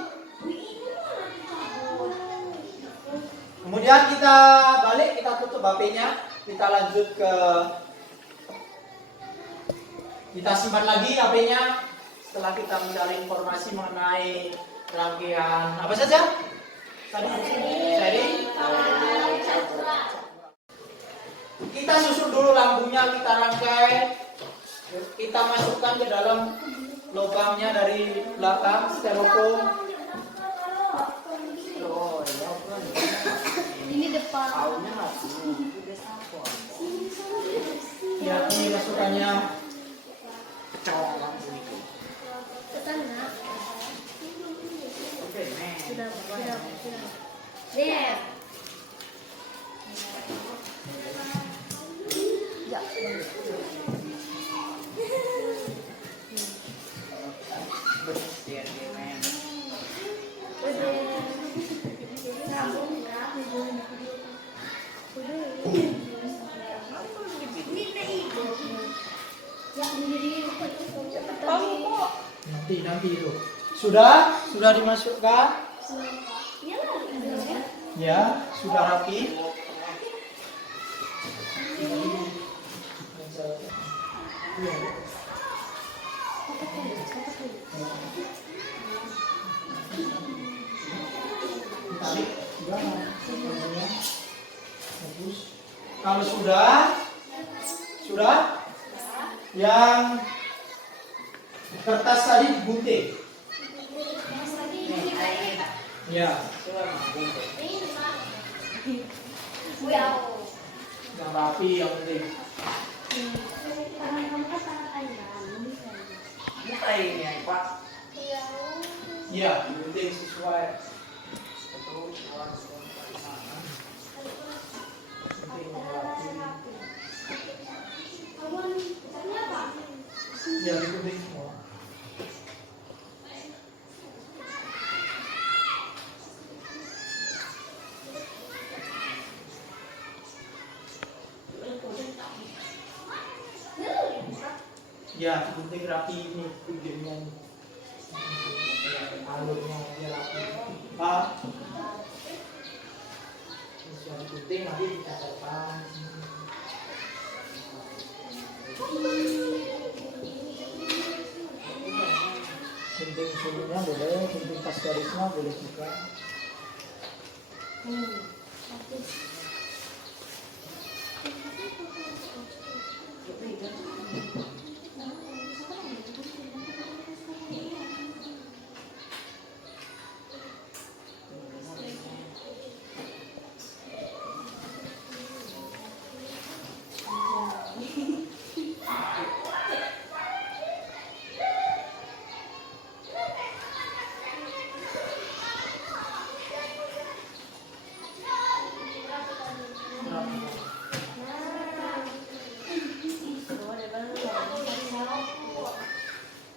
Kemudian kita balik, kita tutup HP-nya, kita lanjut ke kita simpan lagi HP-nya setelah kita mencari informasi mengenai rangkaian apa saja? Tadi seri. Kita susun dulu lampunya, kita rangkai, kita masukkan ke dalam lubangnya dari belakang styrofoam. Oh, iya kan. Ini depan. Tahunnya masih. Udah sampo. Hati masukannya. Kecolok lampu itu. Ke sana. Oke, men. Sudah. Deh. Ya. Biar dia men. Nanti itu. Sudah dimasukkan? Ya, sudah rapi. Ditarik, sudah. Bagus. Kalau sudah, yang kertas tadi digunting. Ya, yang rapi yang penting. Pak. Iya, digunting sesuai. Satu, dua, tiga, empat, lima, enam. Gunting yang rapi. Ya, digunting semua. Ya, digunting rapi ini ujungnya. Alurnya dia rapi. Pak. Bisa digunting nanti dicacatkan. Gunting sininya boleh, gunting pas garisnya boleh juga.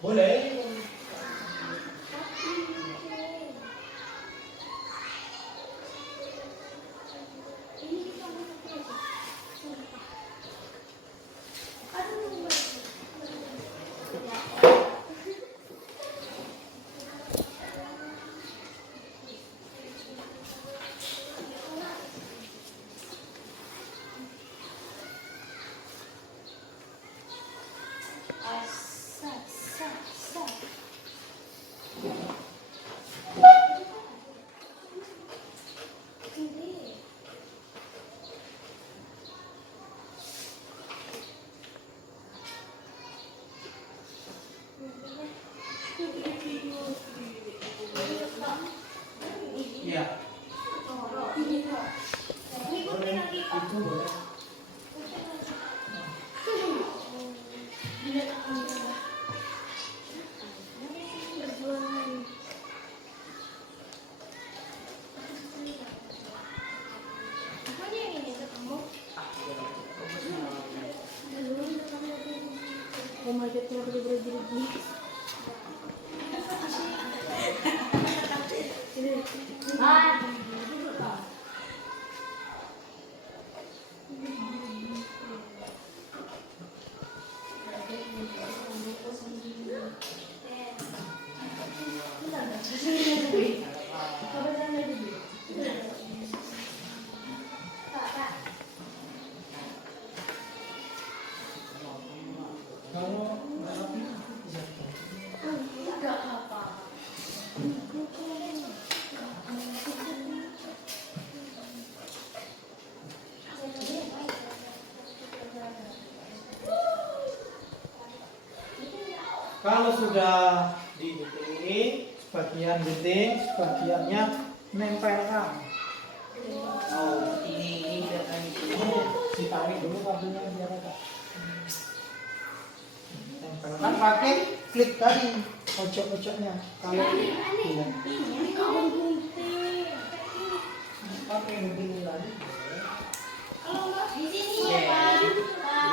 Boleh. Iya. Boleh. Itu boleh. Kalau nggak rapi, bisa diganti. Kalau sudah digunting, sebagian gunting, sebagiannya nempelkan. Oh, ini biar kayak gitu. Ditarik dulu kabelnya biar ada. Tempelkan pakai klik tadi pojok-pojoknya. Kalau iya. Pakai gunting lagi.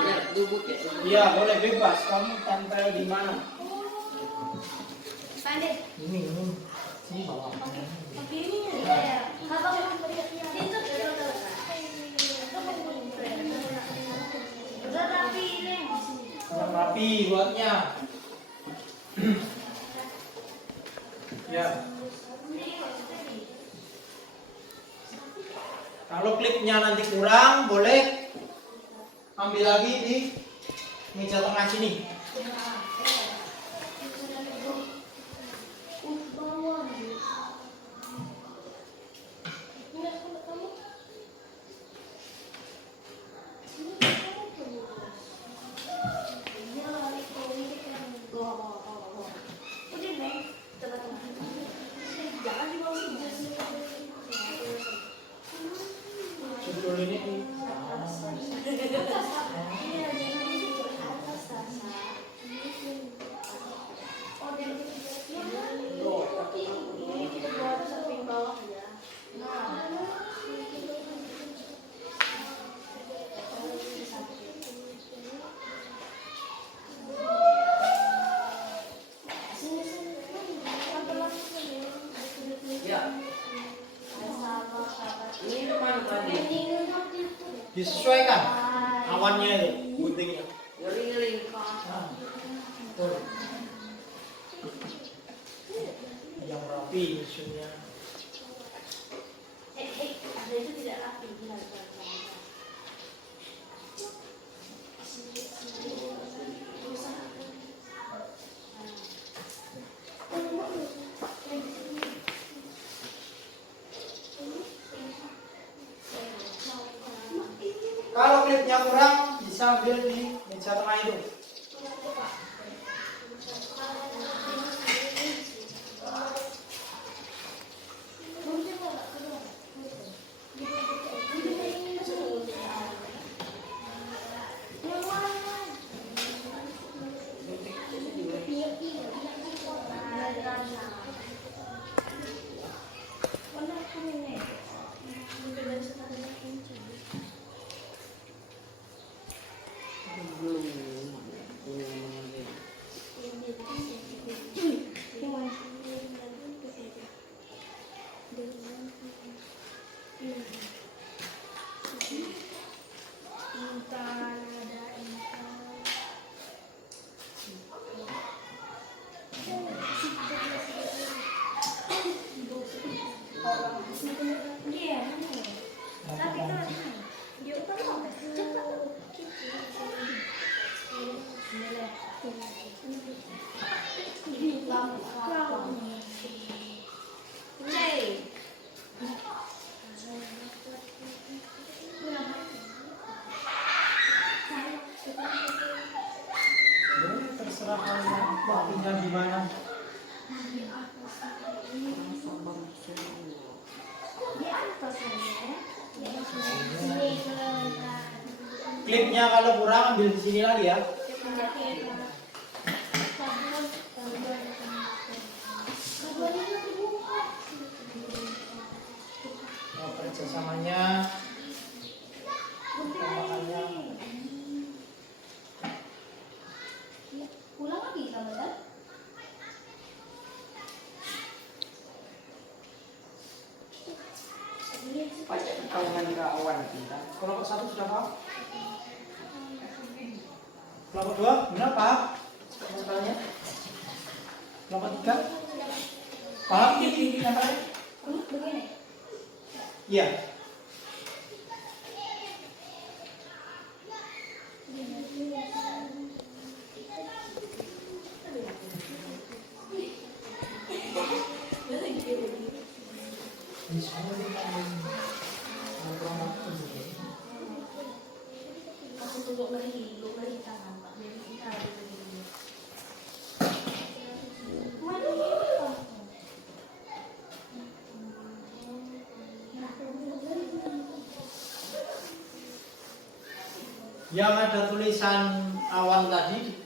Biar duduk ya. Iya, boleh bebas. Kamu tempel di mana? Ini. Sini bawah. Yang rapi buatnya. Ya. Kalau klipnya nanti kurang, boleh ambil lagi di meja tengah sini. Judul ini di Oh, Disesuaikan awannya itu, guntingnya. Ngering-ngering. Nah, betul. Yang rapi nyusunnya. Ada itu tidak rapi. Kalau klipnya kurang, bisa ambil di meja tengah itu. Terserah kalian waktunya gimana. Klipnya kalau kurang ambil di sini lagi ya. Oh, kerjasamanya. Makannya. Pulang lagi kamu kan? Pajak kawangan ke awan kita. Kelompok 1 sudah paham? Kelompok 2 benar paham? Masalahnya? Kelompok 3 paham ini namanya? Begini. Iya. Aku tunggu lagi tangan Pak. Jadi kita ada begini. Yang ada tulisan awan tadi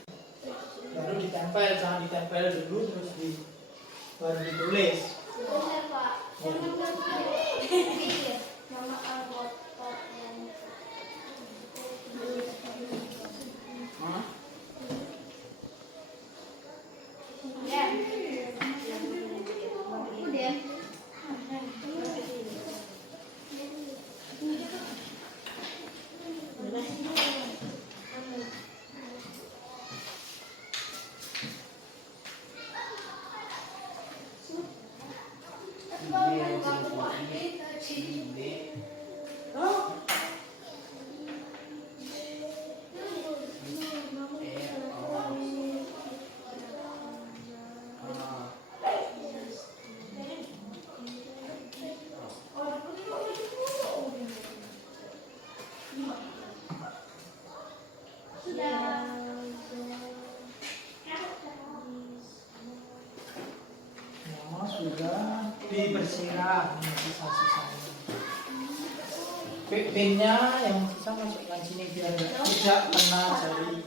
baru ditempel, jangan ditempel dulu terus baru ditulis. Benar Pak. Nama anggota yang Hah? ya. Kemudian Nama sudah dibersihkan sisa-sisanya. Pinnya yang sisa masukkan sini biar tidak kena jari.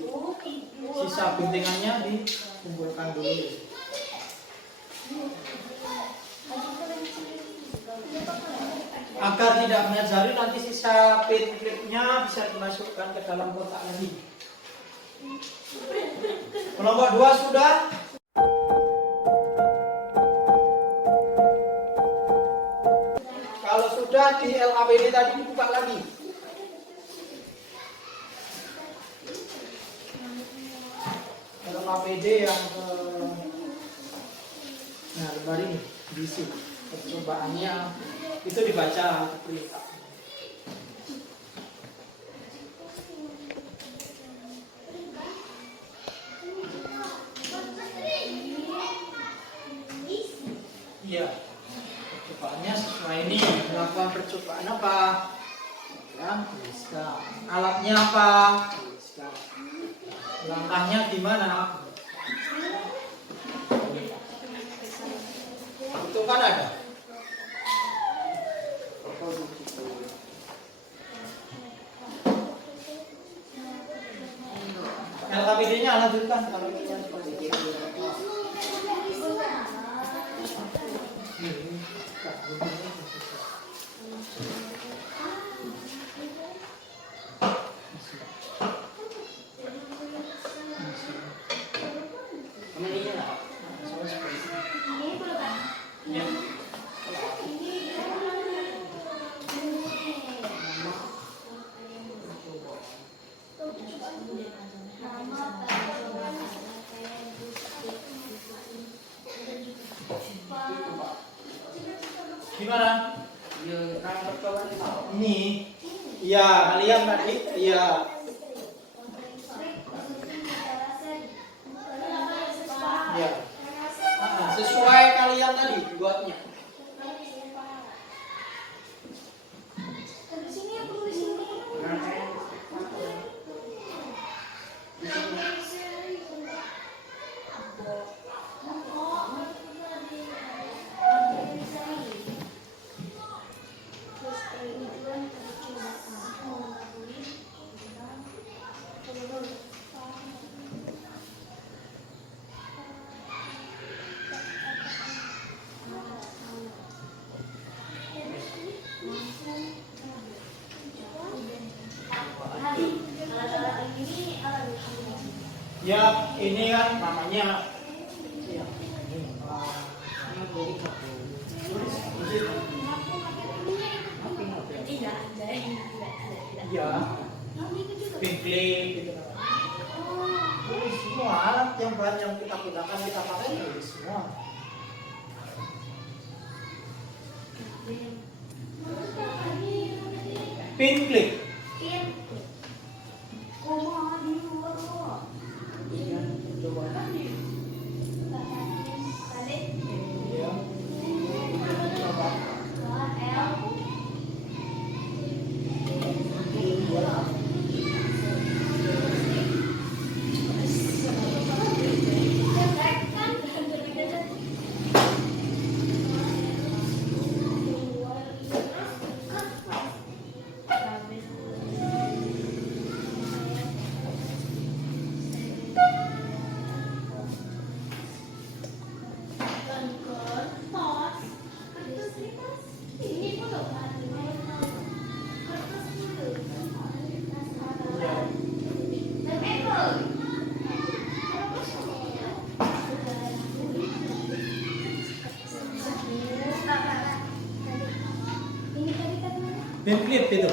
Sisa guntingannya dikumpulkan dulu. Agar tidak kena jari, nanti sisa pin klipnya bisa dimasukkan ke dalam kotak lagi. Kelompok 2 sudah. Kalau sudah di LAPD tadi dibuka lagi. KPD yang nah lembar ini diisi percobaannya itu dibaca perintah. Iya, percobaannya sesuai ini. Melakukan percobaan apa? Ya, tuliskan. Alatnya apa? Tuliskan. Langkahnya gimana? Itu kan ada. LKPD-nya lanjutkan kalau itu kan seperti itu. Gimana? Ini, ya kalian tadi, ya. Ya. Sesuai kalian tadi buatnya. Ya, ini kan namanya ya, ya, bingklik gitu. Ini semua alat yang bahan yang kita gunakan kita pakai ini semua. Bingklik. Bingklik itu.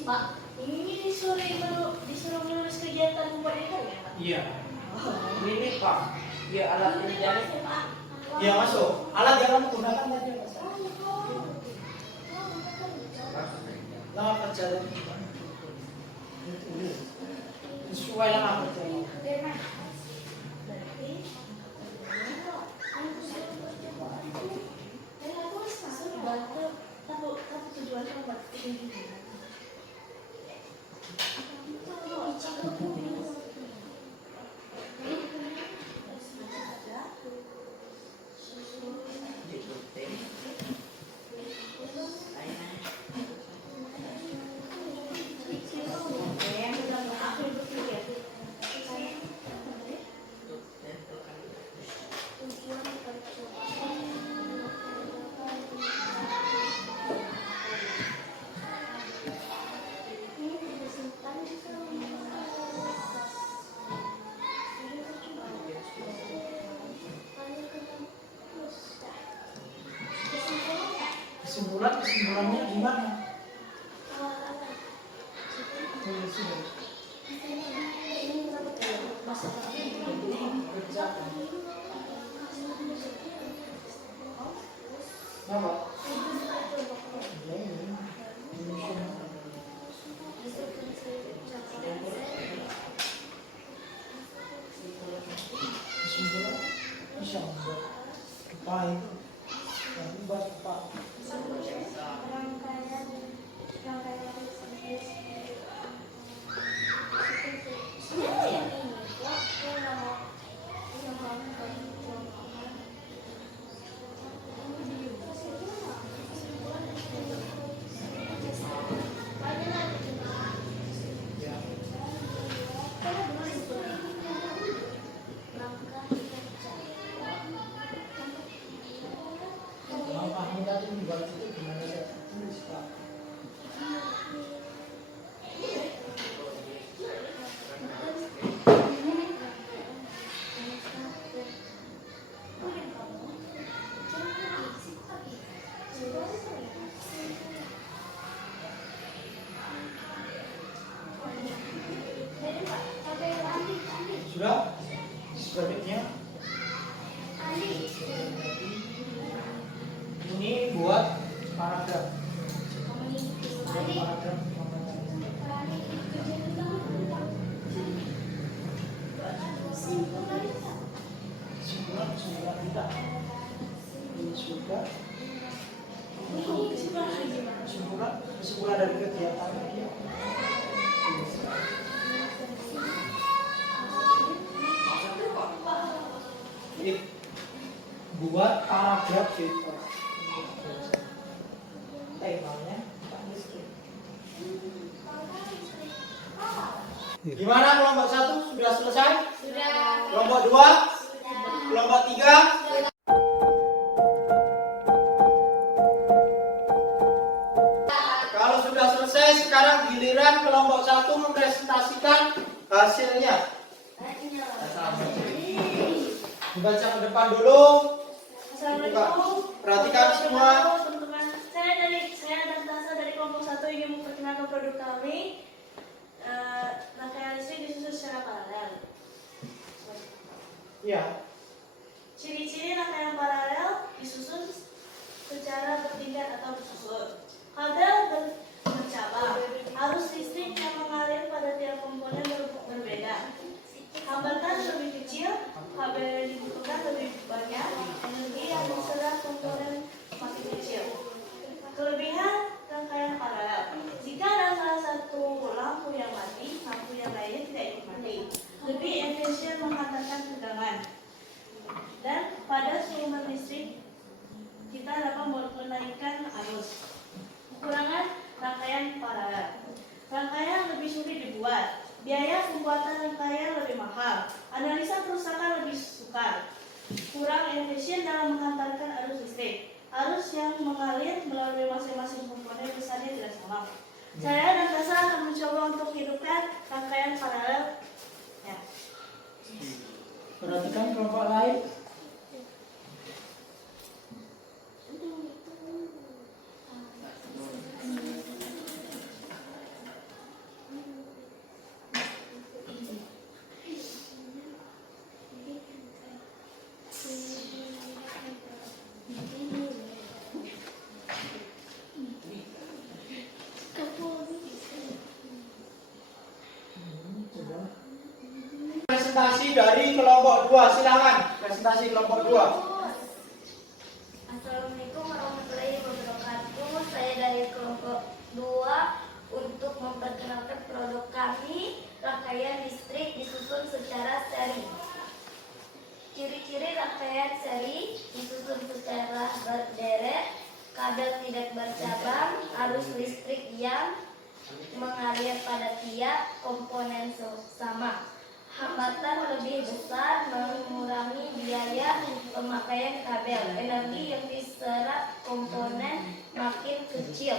Pak, ini disuruh menulis kegiatan membuat itu ya, Pak? Iya. Ini Pak, ya alat ini jadi Ya masuk. Alat yang kamu gunakan tadi apa? Lama kerja tadi. Sesuai lama kerja. Tapi tujuannya buat ini. kesimpulannya gimana? Apa? Kesimpulan bisa membuat apa itu? Membuat apa? Langkahnya tadi membuat itu gimana ya? Tulis Pak. Sudah? Sebaliknya ini buat paragraf. Buat paragraf. Kesimpulan kita. Ini sudah. Kesimpulan dari kegiatan dia. Ini buat paragraf kita. Temanya Pak Listrik. Gimana kelompok 1 sudah selesai? Sudah. Kelompok 2? Kelompok 3? Kalau sudah selesai, sekarang giliran kelompok 1 mempresentasikan hasilnya. Dibaca ke depan dulu. Assalamualaikum. Perhatikan semua. Teman-teman, saya dan Tasa dari kelompok 1 ingin memperkenalkan produk kami. Rangkaian listrik disusun secara paralel. Ya. Ciri-ciri rangkaian paralel disusun secara bertingkat atau bersusun. Kabel bercabang. Arus listrik yang mengalir pada tiap komponen berbeda. Hambatan lebih kecil, kabel yang dibutuhkan lebih banyak, energi yang diserap komponen makin kecil. Kelebihan rangkaian paralel. Jika ada salah satu lampu yang mati, lampu yang lainnya tidak ikut mati. Lebih efisien menghantarkan tegangan. Dan pada sumber listrik kita dapat menaikkan arus. Kekurangan rangkaian paralel. Rangkaian lebih sulit dibuat. Biaya pembuatan rangkaian lebih mahal. Analisa kerusakan lebih sukar. Kurang efisien dalam menghantarkan arus listrik. Arus yang mengalir melalui masing-masing komponen besarnya tidak sama. Saya dan Tasa akan mencoba untuk hidupkan rangkaian paralel. Ya. Perhatikan kelompok lain. Presentasi dari kelompok 2, silakan. Presentasi kelompok 2. Assalamualaikum warahmatullahi wabarakatuh. Saya dari kelompok 2 untuk memperkenalkan produk kami, rangkaian listrik disusun secara seri. Ciri-ciri rangkaian seri disusun secara berderet, kabel tidak bercabang, arus listrik yang mengalir pada tiap komponen sama. Hambatan lebih besar mengurangi biaya pemakaian kabel. Energi yang diserap komponen makin kecil.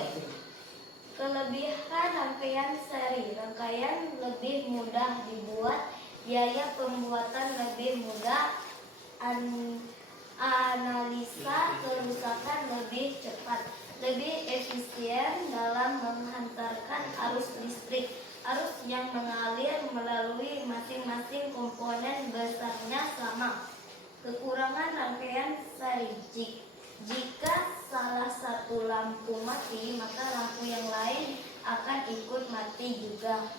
Kelebihan rangkaian seri. Rangkaian lebih mudah dibuat, biaya pembuatan lebih mudah, analisa kerusakan lebih cepat. lebih efisien dalam menghantarkan arus listrik. Arus yang mengalir melalui masing-masing komponen besarnya sama. Kekurangan rangkaian sarijik. Jika salah satu lampu mati, maka lampu yang lain akan ikut mati juga.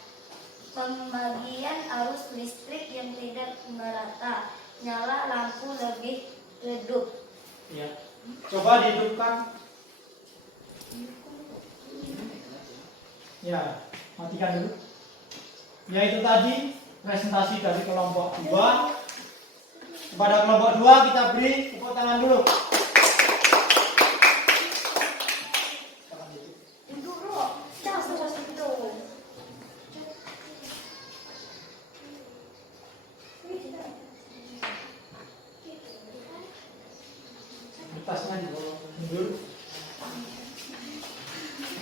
Pembagian arus listrik yang tidak merata. Nyala lampu lebih redup. Ya. Coba dihidupkan. Ya, matikan dulu. Ya, itu tadi presentasi dari kelompok 2. Kepada kelompok 2 kita beri tepuk tangan dulu. Tasnya di bawah mundur.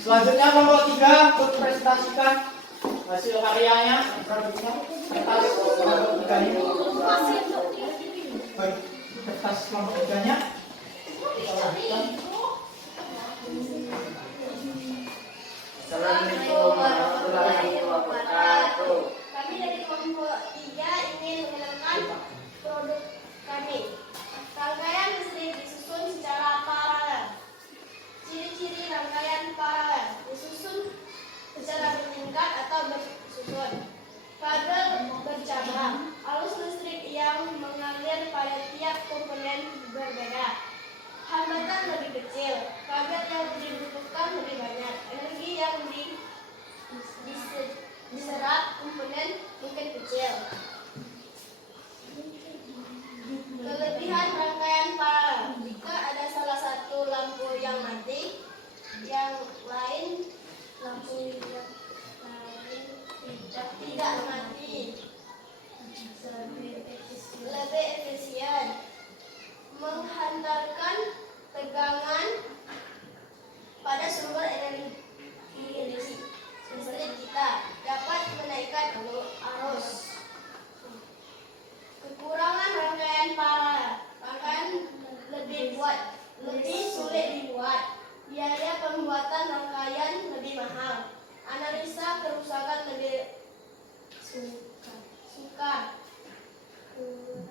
Selanjutnya kelompok 3 untuk presentasikan hasil karyanya. Kertas kelompok 3 ini. Baik, kertas kelompok 3-nya. Assalamualaikum warahmatullahi wabarakatuh. Kami dari kelompok 3 ingin mengenalkan produk kami. Rangkaian listrik disusun secara paralel. Ciri-ciri rangkaian paralel disusun secara bertingkat atau bersusun. Kabel bercabang. Arus listrik yang mengalir pada tiap komponen berbeda. Hambatan lebih kecil. Kabel yang dibutuhkan lebih banyak. Energi yang diserap komponen mungkin kecil. Kelebihan rangkaian paralel. Jika ada salah satu lampu yang mati, yang lain lampu yang lain tidak mati. Lebih efisien. Menghantarkan tegangan pada sumber energi listrik kita. Dapat menaikkan arus. Kekurangan rangkaian paralel. Rangkaian lebih sulit dibuat. Biaya pembuatan rangkaian lebih mahal. Analisa kerusakan lebih sukar.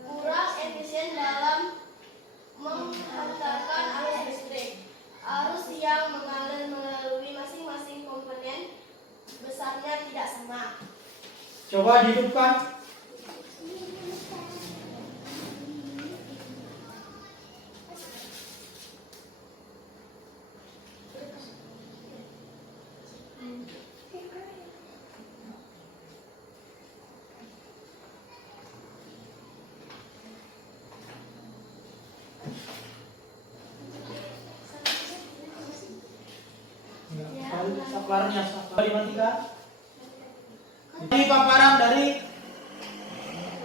Kurang efisien dalam menghantarkan arus listrik. Arus yang mengalir melalui masing-masing komponen besarnya tidak sama. Coba dihidupkan. Saklarnya, dimatikan. Ini paparan dari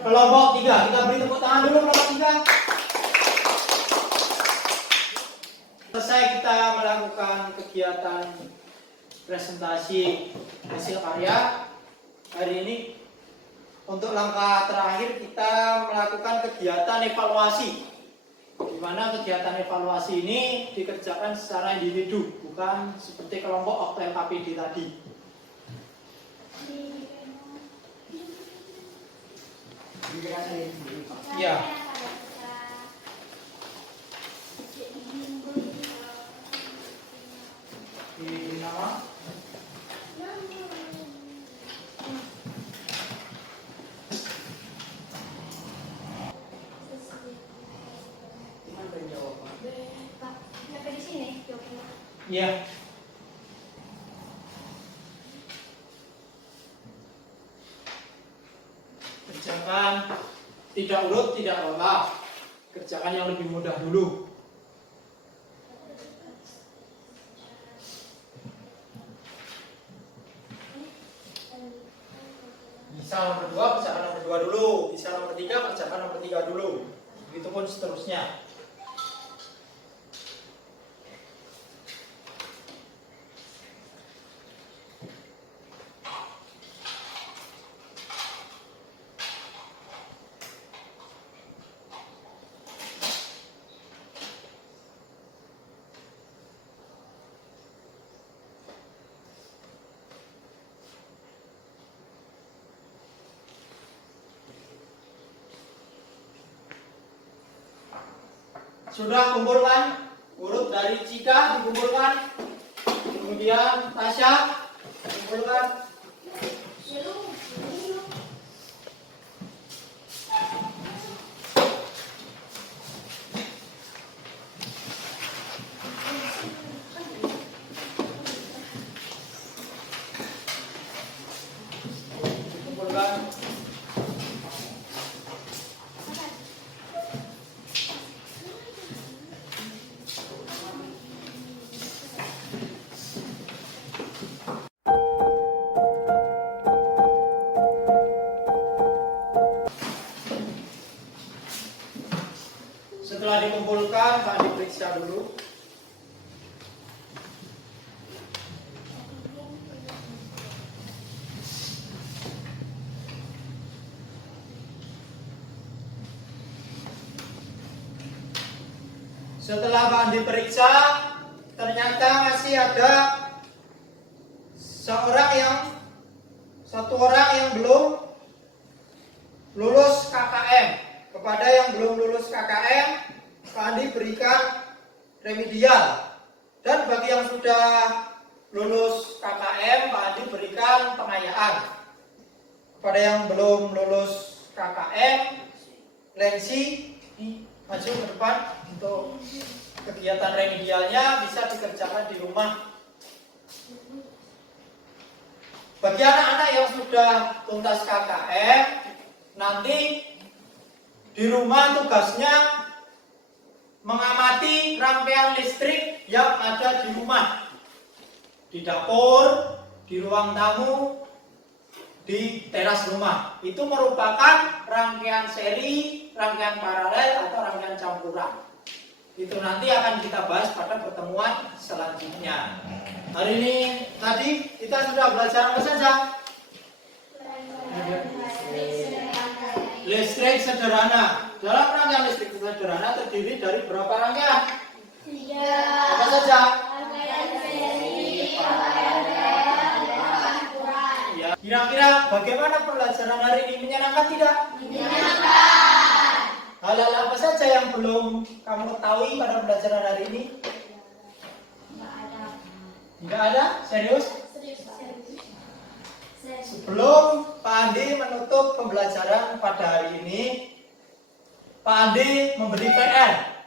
kelompok 3. Kita beri tepuk tangan dulu kelompok 3. Selesai kita melakukan kegiatan presentasi hasil karya hari ini. Untuk langkah terakhir kita melakukan kegiatan evaluasi. Di mana kegiatan evaluasi ini dikerjakan secara individu, bukan seperti kelompok Oktel KPD tadi. Ya. Di nama? Ya. Kerjakan tidak urut, tidak lelah. Kerjakan yang lebih mudah dulu. Bisa nomor 2, kerjakan nomor 2 dulu. Bisa nomor 3, kerjakan nomor 3 dulu. Begitupun seterusnya. sudah kumpulkan, urut dari Cika dikumpulkan, kemudian Tasya kumpulkan. Kumpulkan. Setelah dikumpulkan, Pak diperiksa dulu. Setelah Pak diperiksa, ternyata masih ada satu orang yang belum lulus KKM. Kepada yang belum lulus KKM, Pak Andi berikan remedial. Dan bagi yang sudah lulus KKM, Pak Andi berikan pengayaan. Kepada yang belum lulus KKM, Lensi maju ke depan untuk kegiatan remedialnya bisa dikerjakan di rumah. Bagi anak-anak yang sudah tuntas KKM, nanti di rumah tugasnya mengamati rangkaian listrik yang ada di rumah, di dapur, di ruang tamu, di teras rumah. Itu merupakan rangkaian seri, rangkaian paralel atau rangkaian campuran. Itu nanti akan kita bahas pada pertemuan selanjutnya. Hari ini tadi kita sudah belajar apa saja? Listrik sederhana. Dalam rangkaian listrik sederhana terdiri dari berapa rangkaian? 3. Apa saja? Ya. Kira-kira bagaimana pelajaran hari ini? Menyenangkan tidak? Menyenangkan. Hal-hal apa saja yang belum kamu ketahui pada pelajaran hari ini? Tidak ada? Serius? Sebelum Pak Andi menutup pembelajaran pada hari ini, Pak Andi memberi PR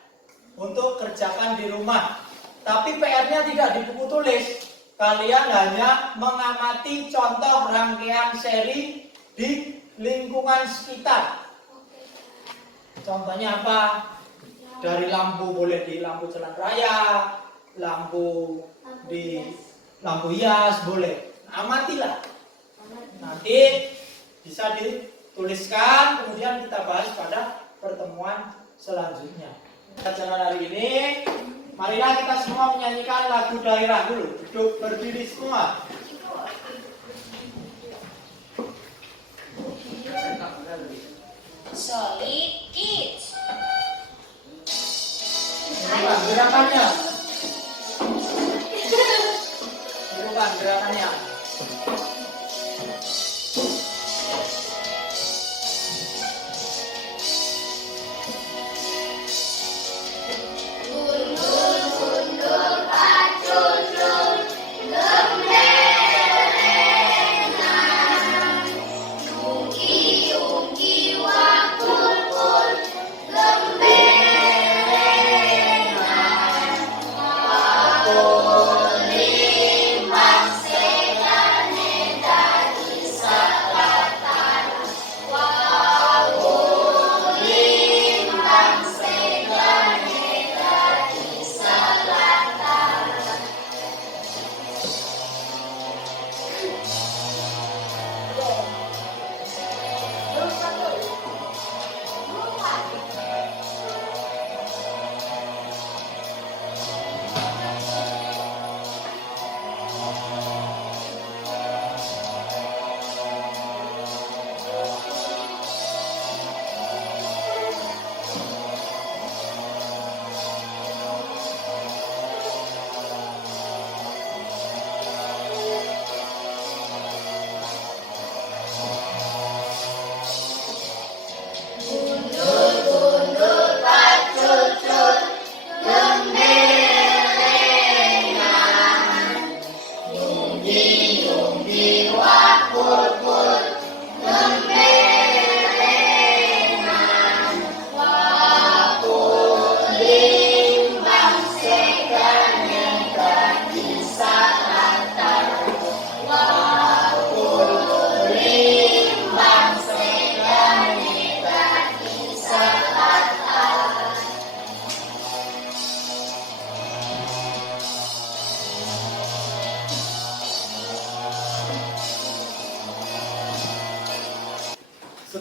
untuk kerjakan di rumah. Tapi PR-nya tidak di buku tulis. Kalian hanya mengamati contoh rangkaian seri di lingkungan sekitar. Contohnya apa? Dari lampu boleh di lampu jalan raya, lampu di lampu hias boleh. Amatilah. Nanti bisa dituliskan, kemudian kita bahas pada pertemuan selanjutnya. Pelajaran hari ini, marilah kita semua menyanyikan lagu daerah dulu. Duduk berdiri semua. Solid Kids. Bukan gerakannya. Bukan gerakannya. Gundul, gundul, pacul, gembleng.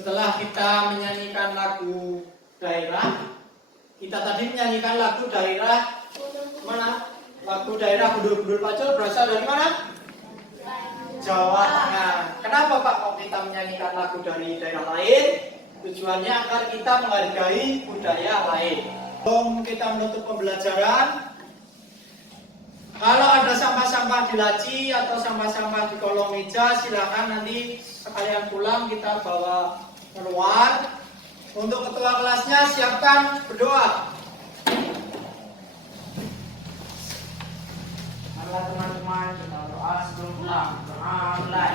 setelah kita menyanyikan lagu daerah, kita tadi menyanyikan lagu daerah mana? Lagu daerah Gundul-Gundul Pacul berasal dari mana? Jawa Tengah. Kenapa Pak kok kita menyanyikan lagu dari daerah lain? Tujuannya agar kita menghargai budaya lain. Sebelum kita menutup pembelajaran, kalau ada sampah-sampah di laci atau sampah-sampah di kolong meja, silakan nanti sekalian pulang kita bawa keluar. Untuk ketua kelasnya siapkan berdoa. Marilah teman-teman kita berdoa sebelum pulang. Doa mulai.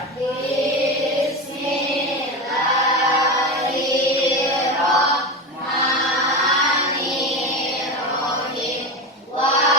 Wa